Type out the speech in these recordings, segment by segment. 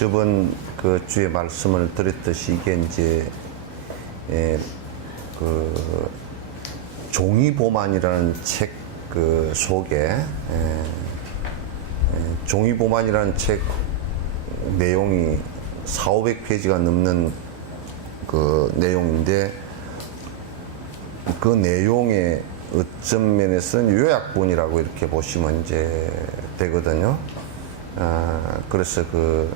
저번 그 주에 말씀을 드렸듯이 이게 이제 그 종이보만이라는 책 그 속에 종이보만이라는 책 내용이 400~500페이지가 넘는 그 내용인데 그 내용의 어떤 면에서는 요약본이라고 이렇게 보시면 이제 되거든요. 그래서 그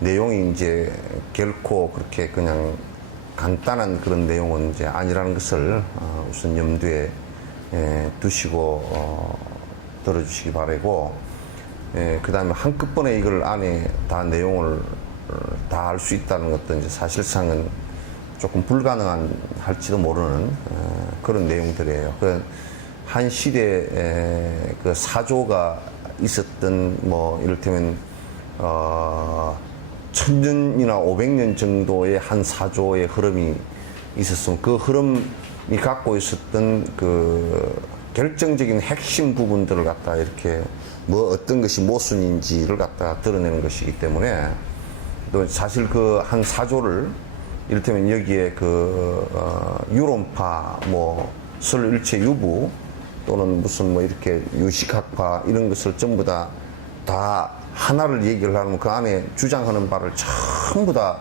내용이 이제 결코 그렇게 그냥 간단한 그런 내용은 이제 아니라는 것을 우선 염두에 두시고 들어주시기 바라고, 그 다음에 한꺼번에 이걸 안에 다 내용을 다 알 수 있다는 것도 이제 사실상은 조금 불가능한 할지도 모르는 그런 내용들이에요. 한 시대에 그 사조가 있었던 뭐 이를테면 1000년이나 500년 정도의 한 사조의 흐름이 있었으면 그 흐름이 갖고 있었던 그 결정적인 핵심 부분들을 갖다 이렇게 뭐 어떤 것이 모순인지를 갖다 드러내는 것이기 때문에, 또 사실 그 한 사조를 이를테면 여기에 그 유론파 뭐 설일체 유부 또는 무슨 뭐 이렇게 유식학파 이런 것을 전부 다 하나를 얘기를 하면 그 안에 주장하는 바를 전부 다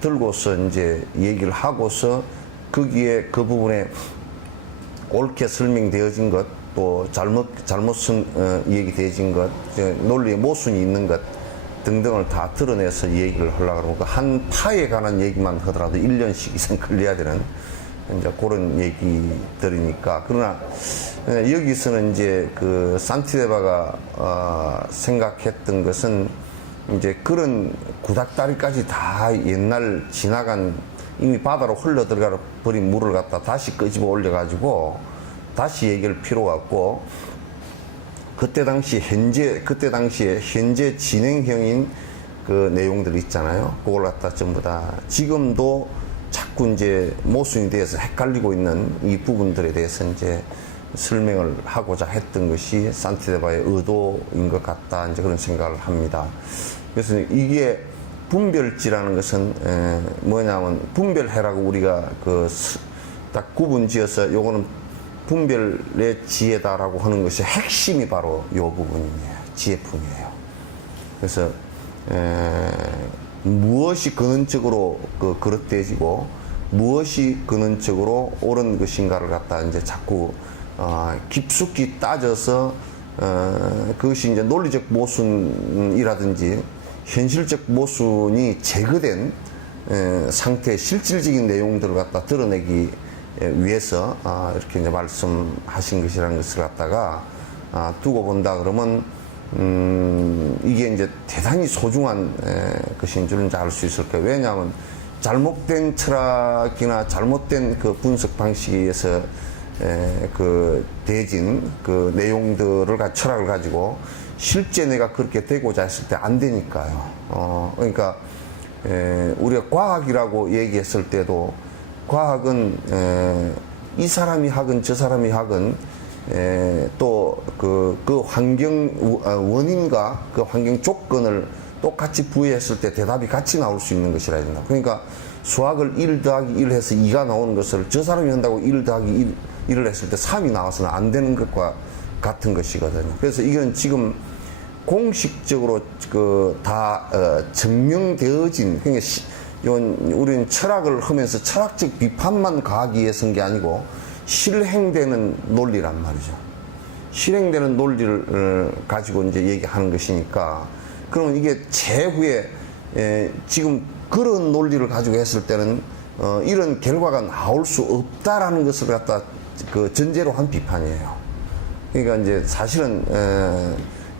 들고서 이제 얘기를 하고서 거기에 그 부분에 옳게 설명되어진 것, 또 잘못 얘기되어진 것, 논리의 모순이 있는 것 등등을 다 드러내서 얘기를 하려고 그러고, 한 파에 관한 얘기만 하더라도 1년씩 이상 걸려야 되는 이제 그런 얘기들이니까. 그러나 여기서는 이제 그 산티데바가 생각했던 것은 이제 그런 구닥다리까지 다 옛날 지나간 이미 바다로 흘러 들어가 버린 물을 갖다 다시 끄집어 올려가지고 다시 얘기할 필요가 없고, 그때 당시에 현재 진행형인 그 내용들 있잖아요. 그걸 갖다 전부 다 지금도 자꾸 이제 모순이 되어서 헷갈리고 있는 이 부분들에 대해서 이제 설명을 하고자 했던 것이 산티데바의 의도인 것 같다, 이제 그런 생각을 합니다. 그래서 이게 분별지라는 것은 뭐냐면, 분별해라고 우리가 그 딱 구분 지어서 요거는 분별의 지혜다라고 하는 것이 핵심이 바로 요 부분이에요. 지혜품이에요. 그래서 무엇이 근원적으로 그릇되어지고 무엇이 근원적으로 옳은 것인가를 갖다 이제 자꾸 깊숙이 따져서 그것이 이제 논리적 모순이라든지 현실적 모순이 제거된 상태의 실질적인 내용들을 갖다 드러내기 위해서 이렇게 이제 말씀하신 것이라는 것을 갖다가 두고 본다 그러면 이게 이제 대단히 소중한 것인 줄은 이제 알 수 있을 거예요. 왜냐하면 잘못된 철학이나 잘못된 그 분석 방식에 의해서 그 대진 그 내용들을 철학을 가지고 실제 내가 그렇게 되고자 했을 때 안 되니까요. 그러니까 우리가 과학이라고 얘기했을 때도, 과학은 이 사람이 하건 저 사람이 하건 또 그 환경 원인과 그 환경 조건을 똑같이 부여했을 때 대답이 같이 나올 수 있는 것이라 해야 된다. 그러니까 수학을 1 더하기 1 해서 2가 나오는 것을 저 사람이 한다고 1 더하기 1을 했을 때 3이 나와서는 안 되는 것과 같은 것이거든요. 그래서 이건 지금 공식적으로 다 증명되어진, 그러니까 우리는 철학을 하면서 철학적 비판만 가하기 위해서인 게 아니고 실행되는 논리란 말이죠. 실행되는 논리를 가지고 이제 얘기하는 것이니까, 그러면 이게 제후에 지금 그런 논리를 가지고 했을 때는 이런 결과가 나올 수 없다라는 것을 갖다 그 전제로 한 비판이에요. 그러니까 이제 사실은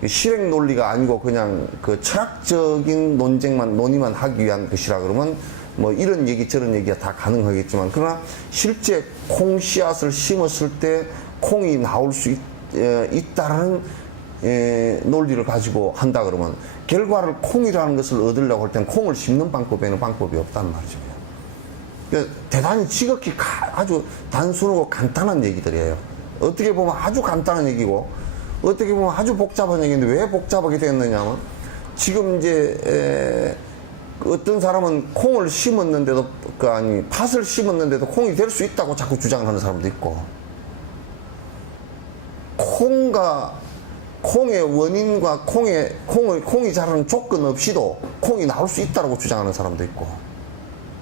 실행 논리가 아니고 그냥 그 철학적인 논의만 하기 위한 것이라 그러면 뭐 이런 얘기 저런 얘기가 다 가능하겠지만, 그러나 실제 콩 씨앗을 심었을 때 콩이 나올 수 있다라는 논리를 가지고 한다 그러면, 결과를 콩이라는 것을 얻으려고 할 때는 콩을 심는 방법에는 방법이 없단 말이죠. 그러니까 대단히 지극히 아주 단순하고 간단한 얘기들이에요. 어떻게 보면 아주 간단한 얘기고 어떻게 보면 아주 복잡한 얘기인데, 왜 복잡하게 됐느냐면 지금 이제 어떤 사람은 콩을 심었는데도, 아니, 팥을 심었는데도 콩이 될 수 있다고 자꾸 주장을 하는 사람도 있고, 콩의 원인과 콩이 자라는 조건 없이도 콩이 나올 수 있다고 주장하는 사람도 있고,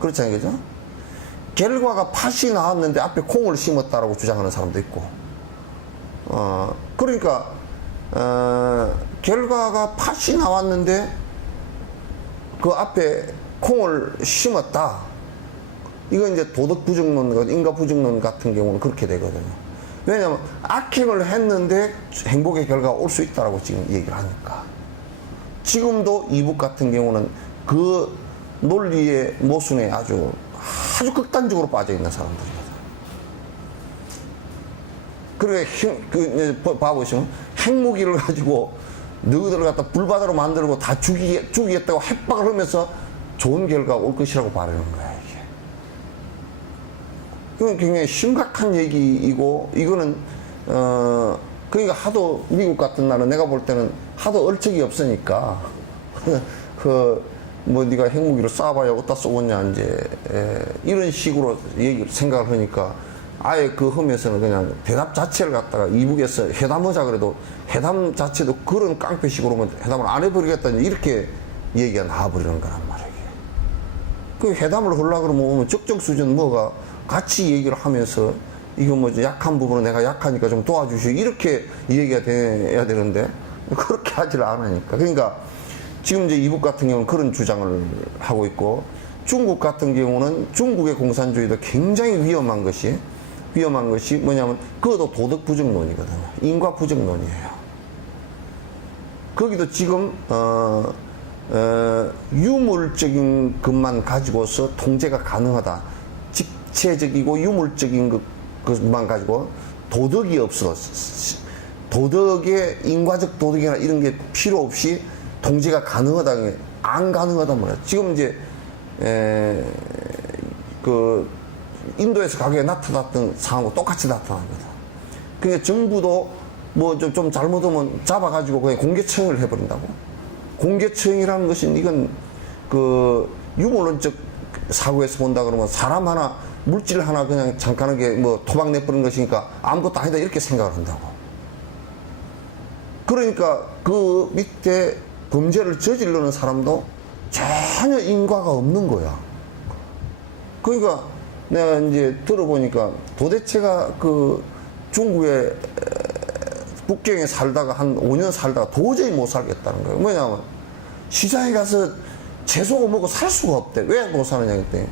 그렇잖아요, 그죠? 결과가 팥이 나왔는데 앞에 콩을 심었다라고 주장하는 사람도 있고, 그러니까, 결과가 팥이 나왔는데 그 앞에 콩을 심었다. 이건 이제 도덕 부정론, 인과 부정론 같은 경우는 그렇게 되거든요. 왜냐하면 악행을 했는데 행복의 결과가 올 수 있다라고 지금 얘기를 하니까. 지금도 이북 같은 경우는 그 논리의 모순에 아주 극단적으로 빠져 있는 사람들이거든. 그러니까 봐보시면 핵무기를 가지고 너희들을 갖다 불바다로 만들고 다 죽이겠다고 협박을 하면서 좋은 결과가 올 것이라고 바라는 거야, 이게. 이건 굉장히 심각한 얘기이고, 이거는, 그러니까 하도 미국 같은 나라는 내가 볼 때는 하도 얼척이 없으니까, 네가 핵무기를 쏴봐야 어디다 쏘겠냐, 이제, 이런 식으로 생각을 하니까, 아예 그 험에서는 그냥 대답 자체를 갖다가 이북에서 회담하자 그래도 회담 자체도 그런 깡패식으로만 회담을 안 해버리겠다 이렇게 얘기가 나와버리는 거란 말이에요. 그 회담을 하려고 그러면 적정 수준 뭐가 같이 얘기를 하면서 이거 뭐 약한 부분은 내가 약하니까 좀 도와주시오 이렇게 얘기가 돼야 되는데 그렇게 하지를 않으니까. 그러니까 지금 이제 이북 같은 경우는 그런 주장을 하고 있고, 중국 같은 경우는 중국의 공산주의도 굉장히 위험한 것이 뭐냐면 그것도 도덕 부정론이거든요. 인과 부정론이에요. 거기도 지금 유물적인 것만 가지고서 통제가 가능하다. 직체적이고 유물적인 것만 가지고 도덕이 없어. 도덕의 인과적 도덕이나 이런 게 필요 없이 통제가 가능하다. 안 가능하단 말이야. 지금 이제 인도에서 과거에 나타났던 상황과 똑같이 나타난 거다. 그러니까 정부도 뭐 좀 잘못하면 잡아가지고 그냥 공개처형을 해버린다고. 공개처형이라는 것은 이건 유물론적 사고에서 본다 그러면 사람 하나, 물질 하나 그냥 잠깐하게 뭐 토막 내버린 것이니까 아무것도 아니다 이렇게 생각을 한다고. 그러니까 그 밑에 범죄를 저지르는 사람도 전혀 인과가 없는 거야. 그러니까 내가 이제 들어보니까 도대체가 중국의 북경에 살다가 한 5년 살다가 도저히 못 살겠다는 거예요. 뭐냐면 시장에 가서 채소가 먹고 살 수가 없대. 왜 못 사느냐 그때.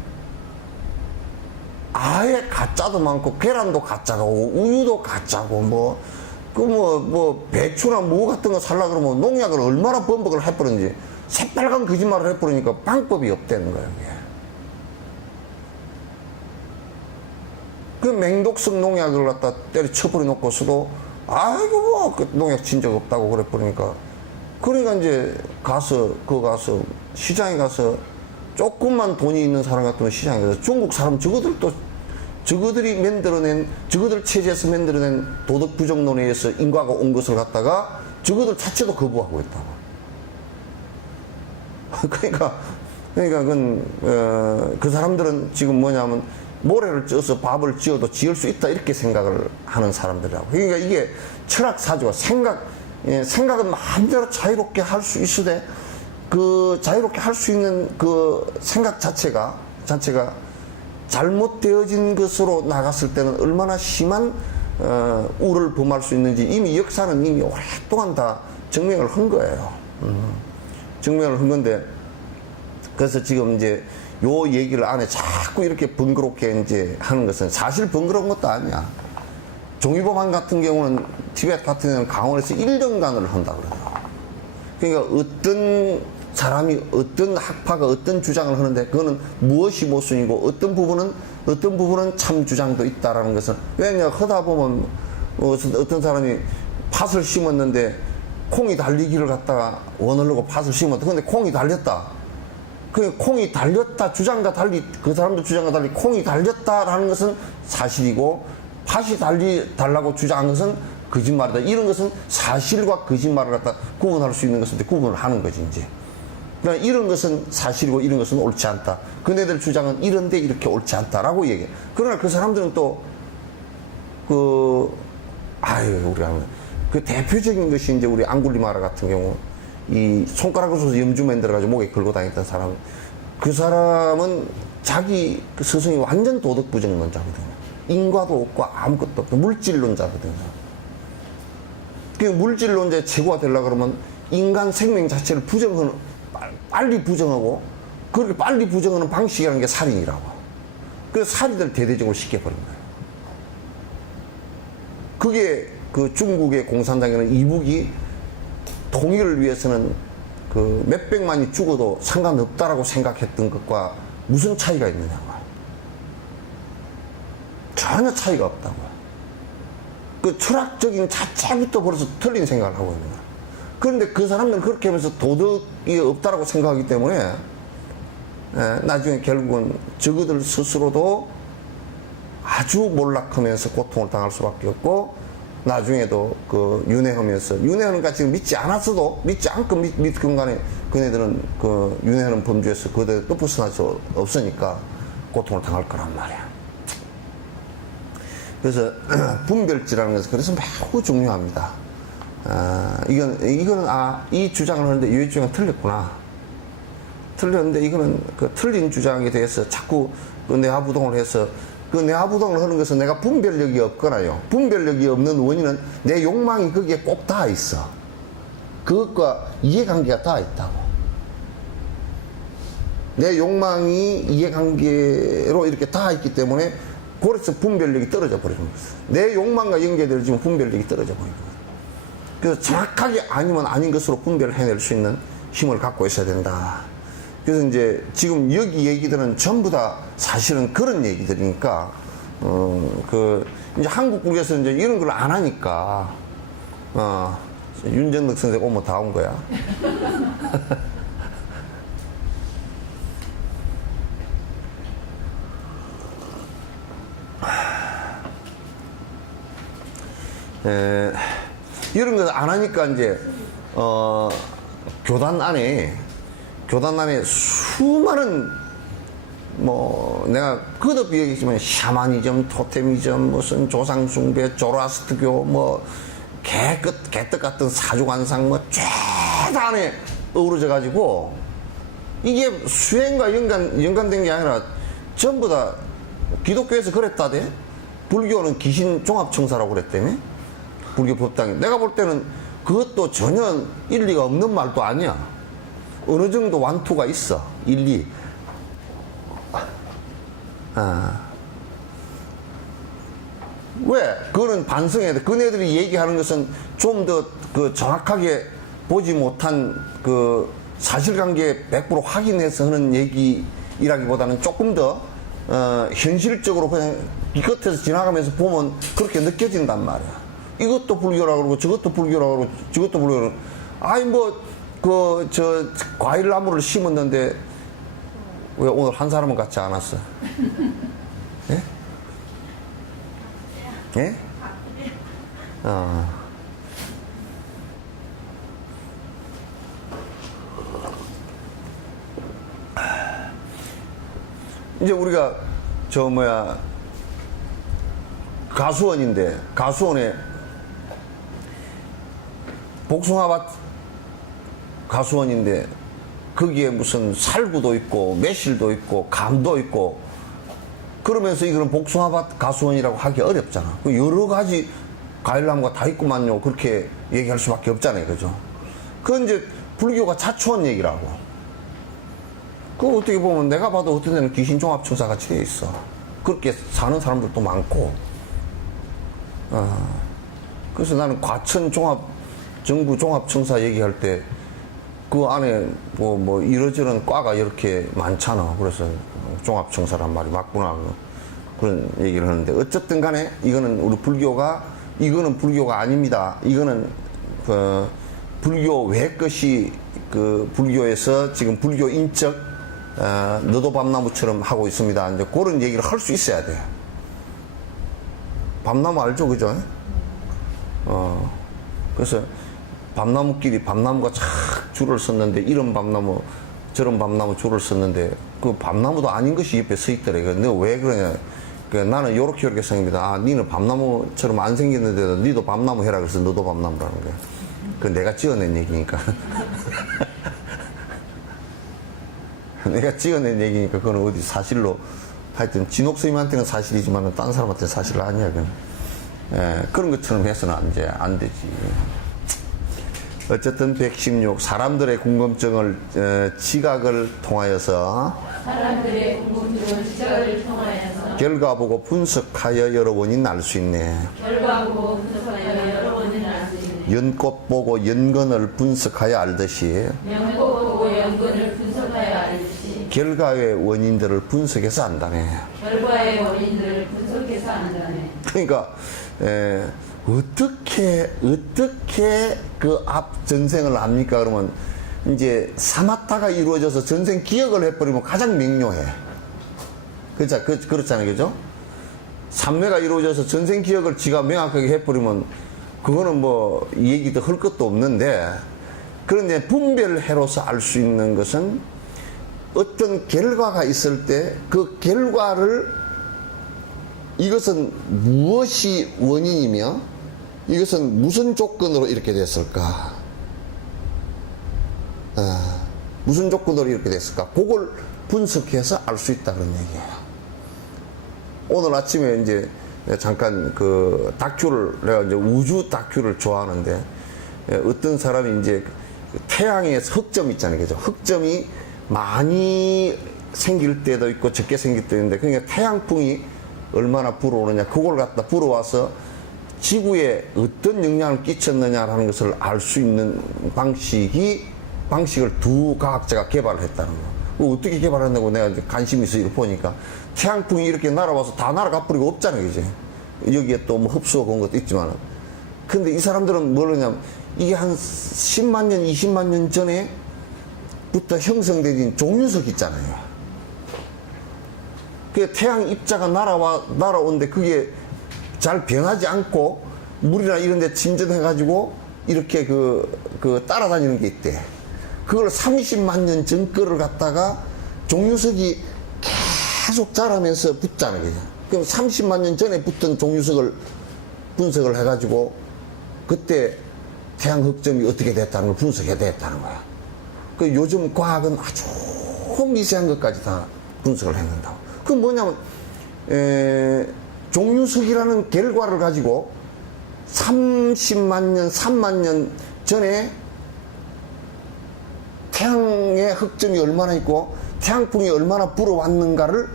아예 가짜도 많고 계란도 가짜고 우유도 가짜고 배추나 무 같은 거 살라 그러면 농약을 얼마나 번복을 해버렸는지 새빨간 거짓말을 해버리니까 방법이 없다는 거예요. 그 맹독성 농약을 갖다 때려쳐버려 놓고서도 아이고 그 농약 친 적 없다고 그래 버리니까 그러니까 이제 가서 시장에 가서 조금만 돈이 있는 사람 같으면 시장에 가서 중국 사람 저거들이 만들어낸 저거들 체제에서 만들어낸 도덕 부정론에 의해서 인과가 온 것을 갖다가 저거들 자체도 거부하고 있다고. 그러니까 그 사람들은 지금 뭐냐면 모래를 쪄서 밥을 지어도 지을 수 있다 이렇게 생각을 하는 사람들이라고. 그러니까 이게 철학사주가 생각은 마음대로 자유롭게 할 수 있으되 그 자유롭게 할 수 있는 그 생각 자체가 잘못되어진 것으로 나갔을 때는 얼마나 심한 우를 범할 수 있는지 이미 역사는 이미 오랫동안 다 증명을 한 거예요. 증명을 한 건데, 그래서 지금 이제 요 얘기를 안에 자꾸 이렇게 번거롭게 이제 하는 것은 사실 번거로운 것도 아니야. 종이법안 같은 경우는 티베트 같은 경우는 강원에서 1년간을 한다 그래요. 그러니까 어떤 사람이 어떤 학파가 어떤 주장을 하는데 그거는 무엇이 모순이고 어떤 부분은 참 주장도 있다라는 것은, 왜냐 하다 보면 어떤 사람이 팥을 심었는데 콩이 달리기를 갖다가 원하려고 팥을 심었다. 근데 콩이 달렸다. 그 콩이 달렸다 주장과 달리, 그 사람도 주장과 달리 콩이 달렸다라는 것은 사실이고 팥이 달라고 주장한 것은 거짓말이다. 이런 것은 사실과 거짓말을 갖다 구분할 수 있는 것을 구분을 하는 거지 이제. 그러나 이런 것은 사실이고 이런 것은 옳지 않다. 그네들 주장은 이런데 이렇게 옳지 않다라고 얘기해. 그러나 그 사람들은 또 우리가 그 대표적인 것이 이제 우리 앙굴리마라 같은 경우 이 손가락을 쏘서 염주 만들어가지고 목에 걸고 다녔던 사람. 그 사람은 자기 그 스승이 완전 도덕 부정론자거든요. 인과도 없고 아무것도 없고 물질론자거든요. 그 물질론자의 최고가 되려고 그러면 인간 생명 자체를 빨리 부정하고 그렇게 빨리 부정하는 방식이라는 게 살인이라고. 그래서 살인을 대대적으로 시켜버린 거예요. 그게 그 중국의 공산당에는 이북이 통일을 위해서는 그 몇백만이 죽어도 상관없다라고 생각했던 것과 무슨 차이가 있느냐고. 전혀 차이가 없다고요. 그 철학적인 자체부터 벌써 틀린 생각을 하고 있는 거예요. 그런데 그 사람들은 그렇게 하면서 도덕이 없다라고 생각하기 때문에 나중에 결국은 저그들 스스로도 아주 몰락하면서 고통을 당할 수밖에 없고 나중에도 그 윤회하니까 지금 믿지 않았어도 믿지 않고 믿건 간에 그네들은 그 윤회하는 범주에서 그대로 또 벗어날 수 없으니까 고통을 당할 거란 말이야. 그래서 분별지라는 것은 그래서 매우 중요합니다. 이 주장을 하는데 이 주장은 틀렸구나. 틀렸는데 이거는 그 틀린 주장에 대해서 자꾸 그 내화부동을 해서 그 내화부동을 하는 것은 내가 분별력이 없거나요. 분별력이 없는 원인은 내 욕망이 거기에 꼭 다 있어. 그것과 이해관계가 다 있다고. 내 욕망이 이해관계로 이렇게 다 있기 때문에 그래서 분별력이 떨어져 버리는 거예요. 내 욕망과 연계되어지면 분별력이 떨어져 버리는 거예요. 그래서 정확하게 아니면 아닌 것으로 분별을 해낼 수 있는 힘을 갖고 있어야 된다. 그래서 이제 지금 여기 얘기들은 전부 다 사실은 그런 얘기들이니까, 이제 한국국에서 이제 이런 걸 안 하니까, 윤정덕 선생 오면 다 온 거야. 이런 걸 안 하니까 이제 교단 안에 수많은 내가 거듭 얘기했지만 샤머니즘, 토테미즘, 무슨 조상숭배, 조라스트교, 개떡 같은 사주관상 죄다 안에 어우러져 가지고 이게 수행과 연관된 게 아니라 전부 다 기독교에서 그랬다대. 불교는 귀신 종합청사라고 그랬다며. 불교 법당이. 내가 볼 때는 그것도 전혀 일리가 없는 말도 아니야. 어느 정도 완투가 있어. 일리. 왜? 그거는 반성해야 돼. 그네들이 얘기하는 것은 좀 더 그 정확하게 보지 못한 그 사실관계 100% 확인해서 하는 얘기이라기보다는 조금 더 현실적으로 그냥 이 끝에서 지나가면서 보면 그렇게 느껴진단 말이야. 이것도 불교라고 그러고 저것도 불교라고 그러고 저것도 불교라고 그러고. 과일나무를 심었는데 왜 오늘 한 사람은 같지 않았어? 예? 예? 이제 우리가 가수원인데 가수원에 복숭아밭 가수원인데 거기에 무슨 살구도 있고 매실도 있고 감도 있고 그러면서 이거는 복숭아밭 가수원이라고 하기 어렵잖아. 여러 가지 과일나무가 다 있구만요. 그렇게 얘기할 수밖에 없잖아요. 그죠? 그건 이제 불교가 자초한 얘기라고. 그거 어떻게 보면 내가 봐도 어떤 데는 귀신종합청사 같이 돼 있어. 그렇게 사는 사람들도 많고. 그래서 나는 정부 종합청사 얘기할 때 그 안에 이러저런 과가 이렇게 많잖아. 그래서 종합청사란 말이 맞구나. 그런 얘기를 하는데 어쨌든 간에 이거는 이거는 불교가 아닙니다. 이거는 불교 외 것이 불교에서 지금 불교 인적 너도 밤나무처럼 하고 있습니다. 이제 그런 얘기를 할 수 있어야 돼. 밤나무 알죠? 그죠? 그래서 밤나무끼리 밤나무가 착 줄을 섰는데 이런 밤나무 저런 밤나무 줄을 썼는데 그 밤나무도 아닌 것이 옆에 서 있더래. 너 왜 그러냐? 나는 요렇게 생깁니다. 아, 니는 밤나무처럼 안 생겼는데도 니도 밤나무 해라. 그래서 너도 밤나무라는 거야. 그 내가 찍어낸 얘기니까. 내가 찍어낸 얘기니까 그건 어디 사실로 하여튼 진옥 스님한테는 사실이지만 딴 사람한테는 사실 아니야. 그런 것처럼 해서는 이제 안 되지. 어쨌든 116 사람들의 궁금증을 지각을 통하여서 결과 보고 분석하여 여러 원인 알 수 있네. 연꽃 보고 연근을 분석하여 알듯이 결과의 원인들을 분석해서 안다네. 그러니까 어떻게 그 앞 전생을 압니까? 그러면 이제 사마타가 이루어져서 전생 기억을 해버리면 가장 명료해. 그렇잖아요, 그죠? 삼매가 이루어져서 전생 기억을 지가 명확하게 해버리면 그거는 뭐 얘기도 할 것도 없는데, 그런데 분별해로서 알 수 있는 것은 어떤 결과가 있을 때 그 결과를 이것은 무엇이 원인이며 이것은 무슨 조건으로 이렇게 됐을까? 무슨 조건으로 이렇게 됐을까? 그걸 분석해서 알 수 있다 그런 얘기예요. 오늘 아침에 이제 잠깐 그 다큐를 내가 이제 우주 다큐를 좋아하는데 어떤 사람이 이제 태양에 흑점 있잖아요, 그죠? 흑점이 많이 생길 때도 있고 적게 생길 때도 있는데 그러니까 태양풍이 얼마나 불어오느냐 그걸 갖다 불어와서 지구에 어떤 영향을 끼쳤느냐라는 것을 알 수 있는 방식을 두 과학자가 개발을 했다는 거. 어떻게 개발했냐고 내가 관심이 있어 이거 보니까 태양풍이 이렇게 날아와서 다 날아가 버리고 없잖아요, 이제. 여기에 또 뭐 흡수가 온 것도 있지만. 근데 이 사람들은 뭐냐면 이게 한 10만 년, 20만 년 전에부터 형성된 종유석 있잖아요. 그 태양 입자가 날아오는데 그게 잘 변하지 않고 물이나 이런 데 침전해가지고 이렇게 따라다니는 게 있대. 그걸 30만 년 전 거를 갖다가 종유석이 계속 자라면서 붙잖아요. 그냥. 그럼 30만 년 전에 붙은 종유석을 분석을 해가지고 그때 태양 흑점이 어떻게 됐다는 걸 분석해야 됐다는 거야. 그 요즘 과학은 아주 미세한 것까지 다 분석을 해낸다고. 그 뭐냐면 종유석이라는 결과를 가지고 30만 년, 3만 년 전에 태양의 흑점이 얼마나 있고 태양풍이 얼마나 불어왔는가를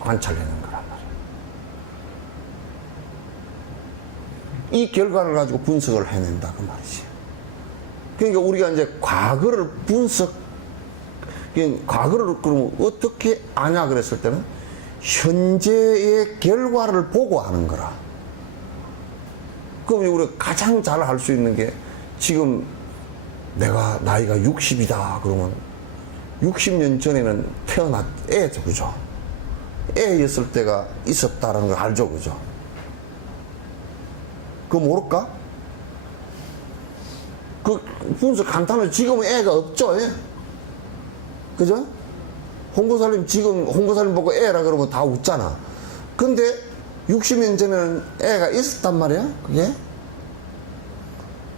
관찰하는 거란 말이에요. 이 결과를 가지고 분석을 해낸다 그 말이지. 그러니까 우리가 이제 과거를 그러면 어떻게 아냐 그랬을 때는 현재의 결과를 보고 하는 거라. 그럼 우리가 가장 잘 할 수 있는 게 지금 내가 나이가 60이다 그러면 60년 전에는 태어났 애죠, 그죠? 애였을 때가 있었다라는 걸 알죠, 그죠? 그거 모를까? 그 분석 간단하게 지금은 애가 없죠, 예? 그죠? 홍보살님 지금 홍보살님 보고 애라 그러면 다 웃잖아. 근데 60년 전에는 애가 있었단 말이야, 그게?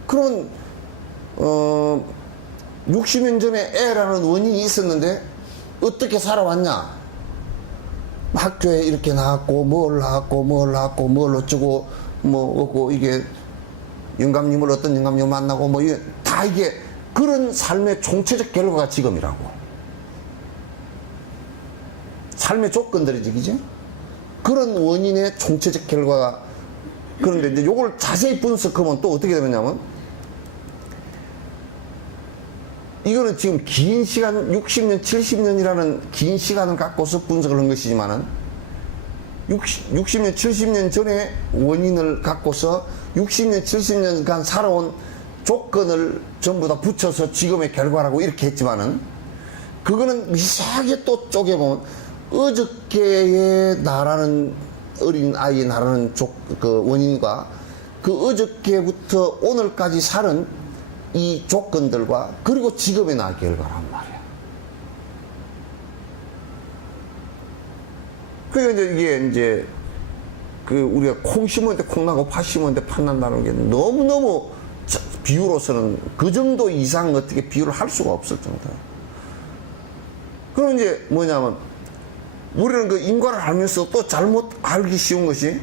그러면 60년 전에 애라는 원인이 있었는데 어떻게 살아왔냐? 학교에 이렇게 나왔고 뭘 나왔고 뭘 어쩌고 뭐 없고 이게 영감님을 어떤 영감님 만나고 뭐 이게 다 이게 그런 삶의 총체적 결과가 지금이라고. 삶의 조건들이지, 그지? 그런 원인의 총체적 결과가. 그런데 이제 요걸 자세히 분석하면 또 어떻게 되느냐면 이거는 지금 긴 시간, 60년, 70년이라는 긴 시간을 갖고서 분석을 한 것이지만은 60년, 70년 전에 원인을 갖고서 60년, 70년간 살아온 조건을 전부 다 붙여서 지금의 결과라고 이렇게 했지만은 그거는 미세하게 또 쪼개보면 어저께의 나라는 어린 아이의 나라는 그 원인과 그 어저께부터 오늘까지 살은 이 조건들과 그리고 지금의 나 결과란 말이야. 그러니까 이제 이게 이제 그 우리가 콩 심을 때 콩 나고 팥 심을 때 팥 난다는 게 너무너무 비유로서는 그 정도 이상 어떻게 비유를 할 수가 없을 정도야. 그럼 이제 뭐냐면 우리는 그 인과를 알면서 또 잘못 알기 쉬운 것이,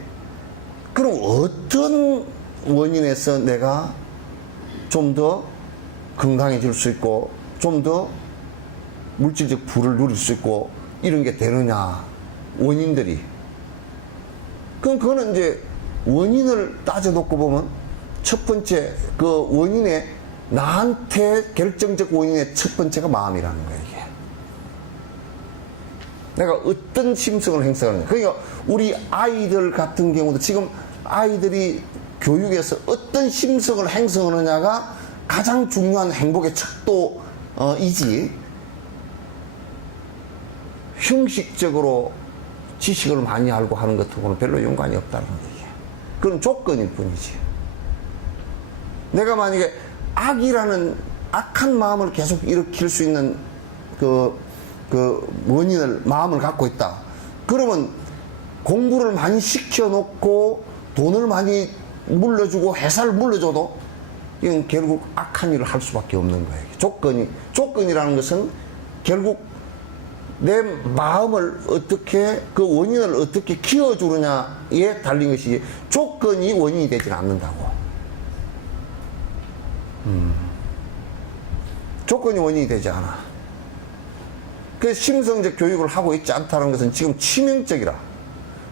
그럼 어떤 원인에서 내가 좀 더 건강해질 수 있고 좀 더 물질적 부를 누릴 수 있고 이런 게 되느냐, 원인들이. 그럼 그거는 이제 원인을 따져놓고 보면 첫 번째 그 원인의, 나한테 결정적 원인의 첫 번째가 마음이라는 거예요. 이게 내가 어떤 심성을 행사하느냐. 그러니까 우리 아이들 같은 경우도 지금 아이들이 교육에서 어떤 심성을 행성하느냐가 가장 중요한 행복의 척도이지, 형식적으로 지식을 많이 알고 하는 것하고는 별로 연관이 없다는 거예요. 그건 조건일 뿐이지. 내가 만약에 악이라는 악한 마음을 계속 일으킬 수 있는 그 원인을, 마음을 갖고 있다. 그러면 공부를 많이 시켜놓고 돈을 많이 물려주고 회사를 물려줘도 이건 결국 악한 일을 할 수밖에 없는 거예요. 조건이라는 것은 결국 내 마음을 어떻게, 그 원인을 어떻게 키워주느냐에 달린 것이지, 조건이 원인이 되지 않는다고. 조건이 원인이 되지 않아. 그래서 심성적 교육을 하고 있지 않다는 것은 지금 치명적이라.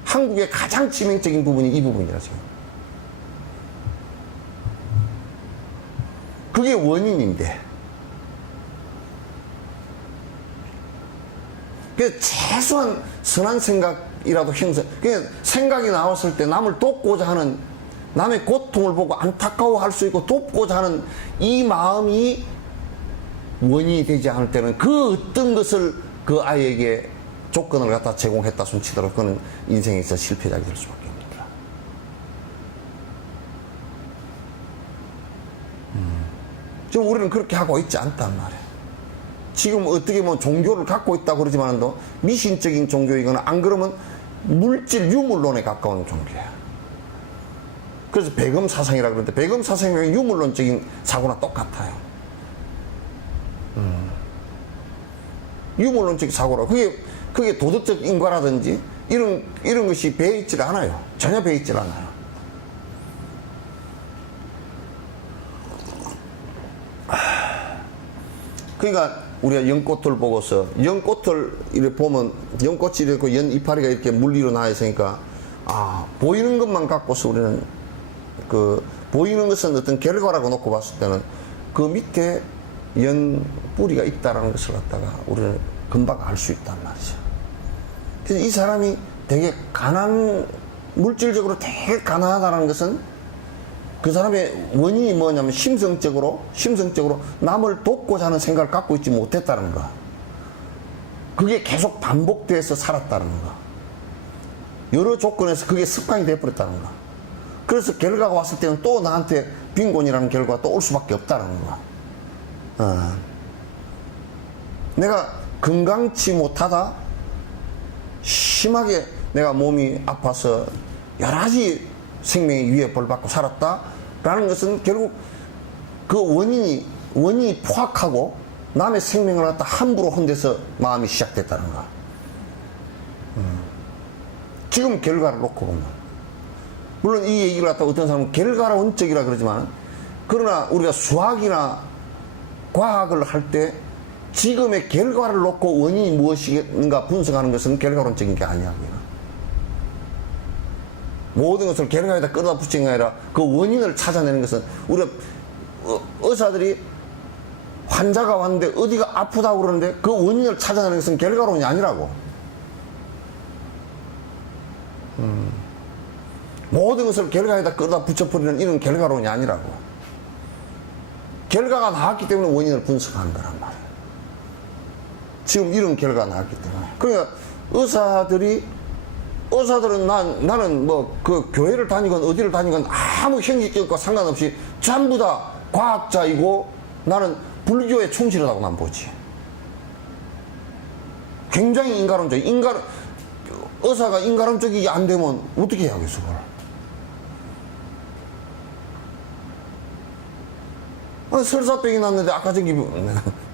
한국의 가장 치명적인 부분이 이 부분이라 지금. 그게 원인인데. 그래서 최소한 선한 생각이라도 형성, 그냥 생각이 나왔을 때 남을 돕고자 하는, 남의 고통을 보고 안타까워할 수 있고 돕고자 하는 이 마음이 원인이 되지 않을 때는 그 어떤 것을 그 아이에게 조건을 갖다 제공했다 손치더라도 그는 인생에서 실패자가 될 수밖에 없습니다. 지금 우리는 그렇게 하고 있지 않단 말이에요. 지금 어떻게 보면 종교를 갖고 있다고 그러지만도 미신적인 종교이거나 안 그러면 물질 유물론에 가까운 종교예요. 그래서 배금 사상이라고 그러는데, 배금 사상이랑 유물론적인 사고나 똑같아요. 유물론적 사고라. 그게 도덕적 인과라든지 이런 것이 배에 있질 않아요. 전혀 배에 있질 않아요. 그러니까 우리가 연꽃을 보고서, 연꽃을 이렇게 보면 연꽃이 이렇게 연 이파리가 이렇게 물리로 나와 있으니까, 보이는 것만 갖고서 우리는 보이는 것은 어떤 결과라고 놓고 봤을 때는 그 밑에 연 뿌리가 있다라는 것을 갖다가 우리는 금방 알 수 있단 말이죠. 그래서 이 사람이 되게 물질적으로 되게 가난하다는 것은 그 사람의 원인이 뭐냐면 심성적으로 남을 돕고자 하는 생각을 갖고 있지 못했다는 거. 그게 계속 반복돼서 살았다는 거. 여러 조건에서 그게 습관이 돼버렸다는 거. 그래서 결과가 왔을 때는 또 나한테 빈곤이라는 결과가 또 올 수밖에 없다는 거. 내가 건강치 못하다, 심하게 내가 몸이 아파서 여러 가지 생명의 위협을 받고 살았다라는 것은 결국 그 원인이 포악하고 남의 생명을 갖다 함부로 흔대서 마음이 시작됐다는 거. 지금 결과를 놓고 보면, 물론 이 얘기를 갖다 어떤 사람은 결과론적이라 그러지만, 그러나 우리가 수학이나 과학을 할 때 지금의 결과를 놓고 원인이 무엇인가 분석하는 것은 결과론적인 게 아니야. 모든 것을 결과에다 끌어다 붙이는 게 아니라 그 원인을 찾아내는 것은, 우리가 의사들이 환자가 왔는데 어디가 아프다고 그러는데 그 원인을 찾아내는 것은 결과론이 아니라고. 모든 것을 결과에다 끌어다 붙여버리는 이런 결과론이 아니라고. 결과가 나왔기 때문에 원인을 분석하는 거란 말이에요. 지금 이런 결과가 나왔기 때문에. 그러니까 의사들은 나는 뭐 그 교회를 다니건 어디를 다니건 아무 형식적과 상관없이 전부 다 과학자이고 나는 불교에 충실하다고 난 보지. 굉장히 인간론적. 의사가 인과람 쪽이 안 되면 어떻게 해야겠어, 그걸? 아니, 설사병이 났는데 아까 저기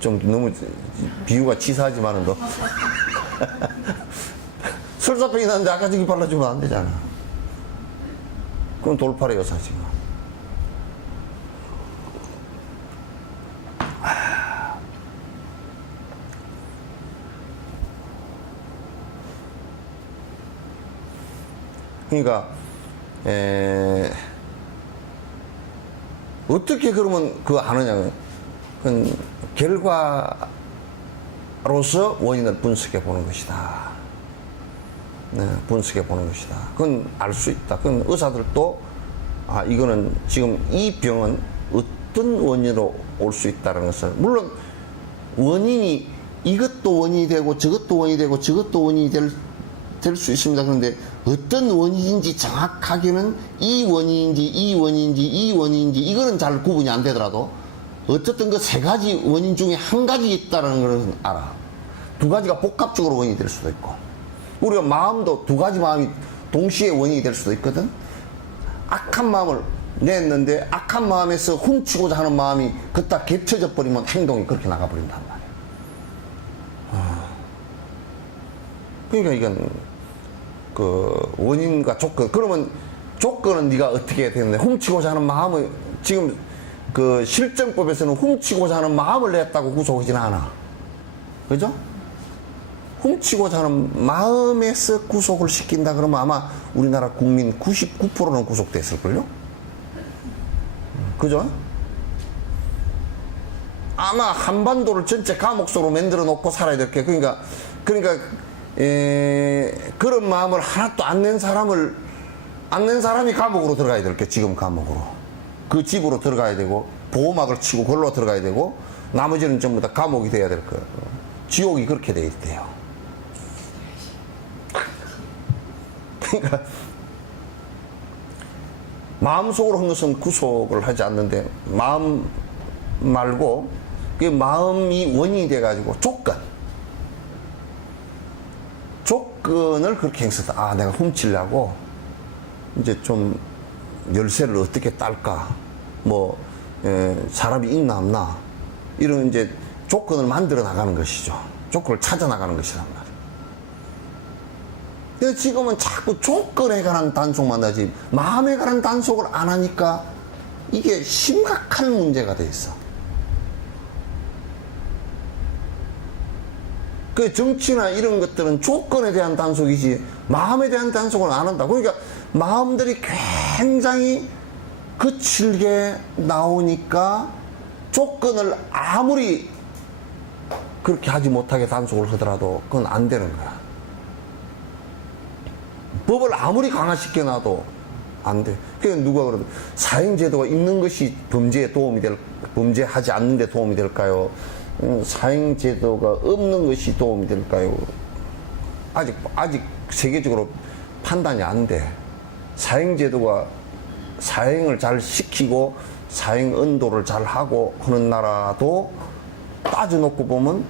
좀 너무 비유가 치사하지만은 너 설사병이 났는데 아까 저기 발라주면 안 되잖아. 그럼 돌팔의 여사지. 그러니까 어떻게 그러면 그거 아느냐? 그건 결과로서 원인을 분석해 보는 것이다. 네, 분석해 보는 것이다. 그건 알 수 있다. 그건 의사들도 아 이거는 지금 이 병은 어떤 원인으로 올 수 있다는 것을 물론 원인이 이것도 원인이 되고 저것도 원인이 되고 저것도 원인이 될 수 있습니다. 그런데 어떤 원인인지 정확하게는 이 원인인지 이 원인인지 이 원인인지 이거는 잘 구분이 안 되더라도 어쨌든 그 세 가지 원인 중에 한 가지 있다는 것은 알아. 두 가지가 복합적으로 원인이 될 수도 있고 우리가 마음도 두 가지 마음이 동시에 원인이 될 수도 있거든. 악한 마음을 냈는데 악한 마음에서 훔치고자 하는 마음이 그딱 겹쳐져 버리면 행동이 그렇게 나가버린단 말이야. 그러니까 이건 그 원인과 조건. 그러면 조건은 네가 어떻게 해야 되는데 훔치고자 하는 마음을 지금 그 실정법에서는 훔치고자 하는 마음을 냈다고 구속하지는 않아. 그죠? 훔치고자 하는 마음에서 구속을 시킨다 그러면 아마 우리나라 국민 99%는 구속됐을걸요? 그죠? 아마 한반도를 전체 감옥소로 만들어 놓고 살아야 될 게 그러니까 그런 마음을 하나도 안 낸 사람이 감옥으로 들어가야 될 게 지금 감옥으로 그 집으로 들어가야 되고 보호막을 치고 걸로 들어가야 되고 나머지는 전부 다 감옥이 돼야 될 거예요. 지옥이 그렇게 돼 있대요. 그러니까 마음속으로 한 것은 구속을 하지 않는데 마음 말고 그 마음이 원인이 돼가지고 조건을 그렇게 행했다. 아 내가 훔치려고 이제 좀 열쇠를 어떻게 딸까 뭐 사람이 있나 없나 이런 이제 조건을 만들어 나가는 것이죠. 조건을 찾아 나가는 것이란 말이에요. 근데 지금은 자꾸 조건에 관한 단속만 하지 마음에 관한 단속을 안 하니까 이게 심각한 문제가 돼 있어. 그 정치나 이런 것들은 조건에 대한 단속이지 마음에 대한 단속을 안 한다. 그러니까 마음들이 굉장히 거칠게 나오니까 조건을 아무리 그렇게 하지 못하게 단속을 하더라도 그건 안 되는 거야. 법을 아무리 강화시켜 놔도 안 돼. 그러니까 누가 그러든 사형제도가 있는 것이 범죄하지 않는 데 도움이 될까요? 사형제도가 없는 것이 도움이 될까요? 아직 세계적으로 판단이 안 돼. 사형제도가 사형을 잘 시키고 사형 언도를 잘 하고 하는 나라도 따져놓고 보면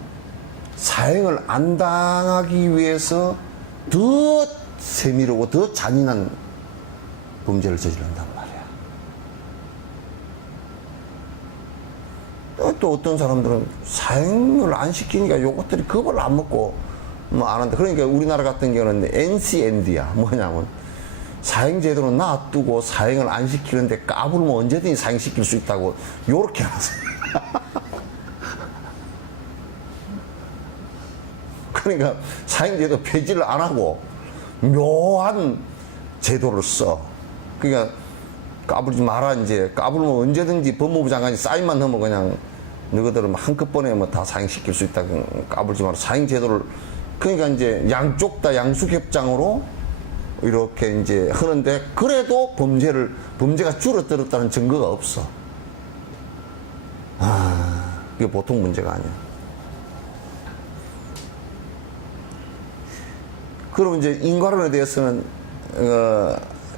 사형을 안 당하기 위해서 더 세밀하고 더 잔인한 범죄를 저지른단 말이야. 또 어떤 사람들은 사형을 안 시키니까 요것들이 겁을 안 먹고 뭐 안 한다. 그러니까 우리나라 같은 경우는 NCND야. 뭐냐면 사형제도는 놔두고 사형을 안 시키는데 까불면 언제든지 사형시킬 수 있다고 요렇게 해놨어요. 그러니까 사형제도 폐지를 안 하고 묘한 제도를 써. 그러니까 까불지 마라. 이제 까불면 언제든지 법무부 장관이 사인만 하면 그냥 너희들은 한꺼번에 뭐 다 사형시킬 수 있다. 까불지 마라. 사형제도를 그러니까 이제 양쪽 다 양수협장으로 이렇게 이제 하는데 그래도 범죄가 줄어들었다는 증거가 없어. 이게 보통 문제가 아니야. 그럼 이제 인과론에 대해서는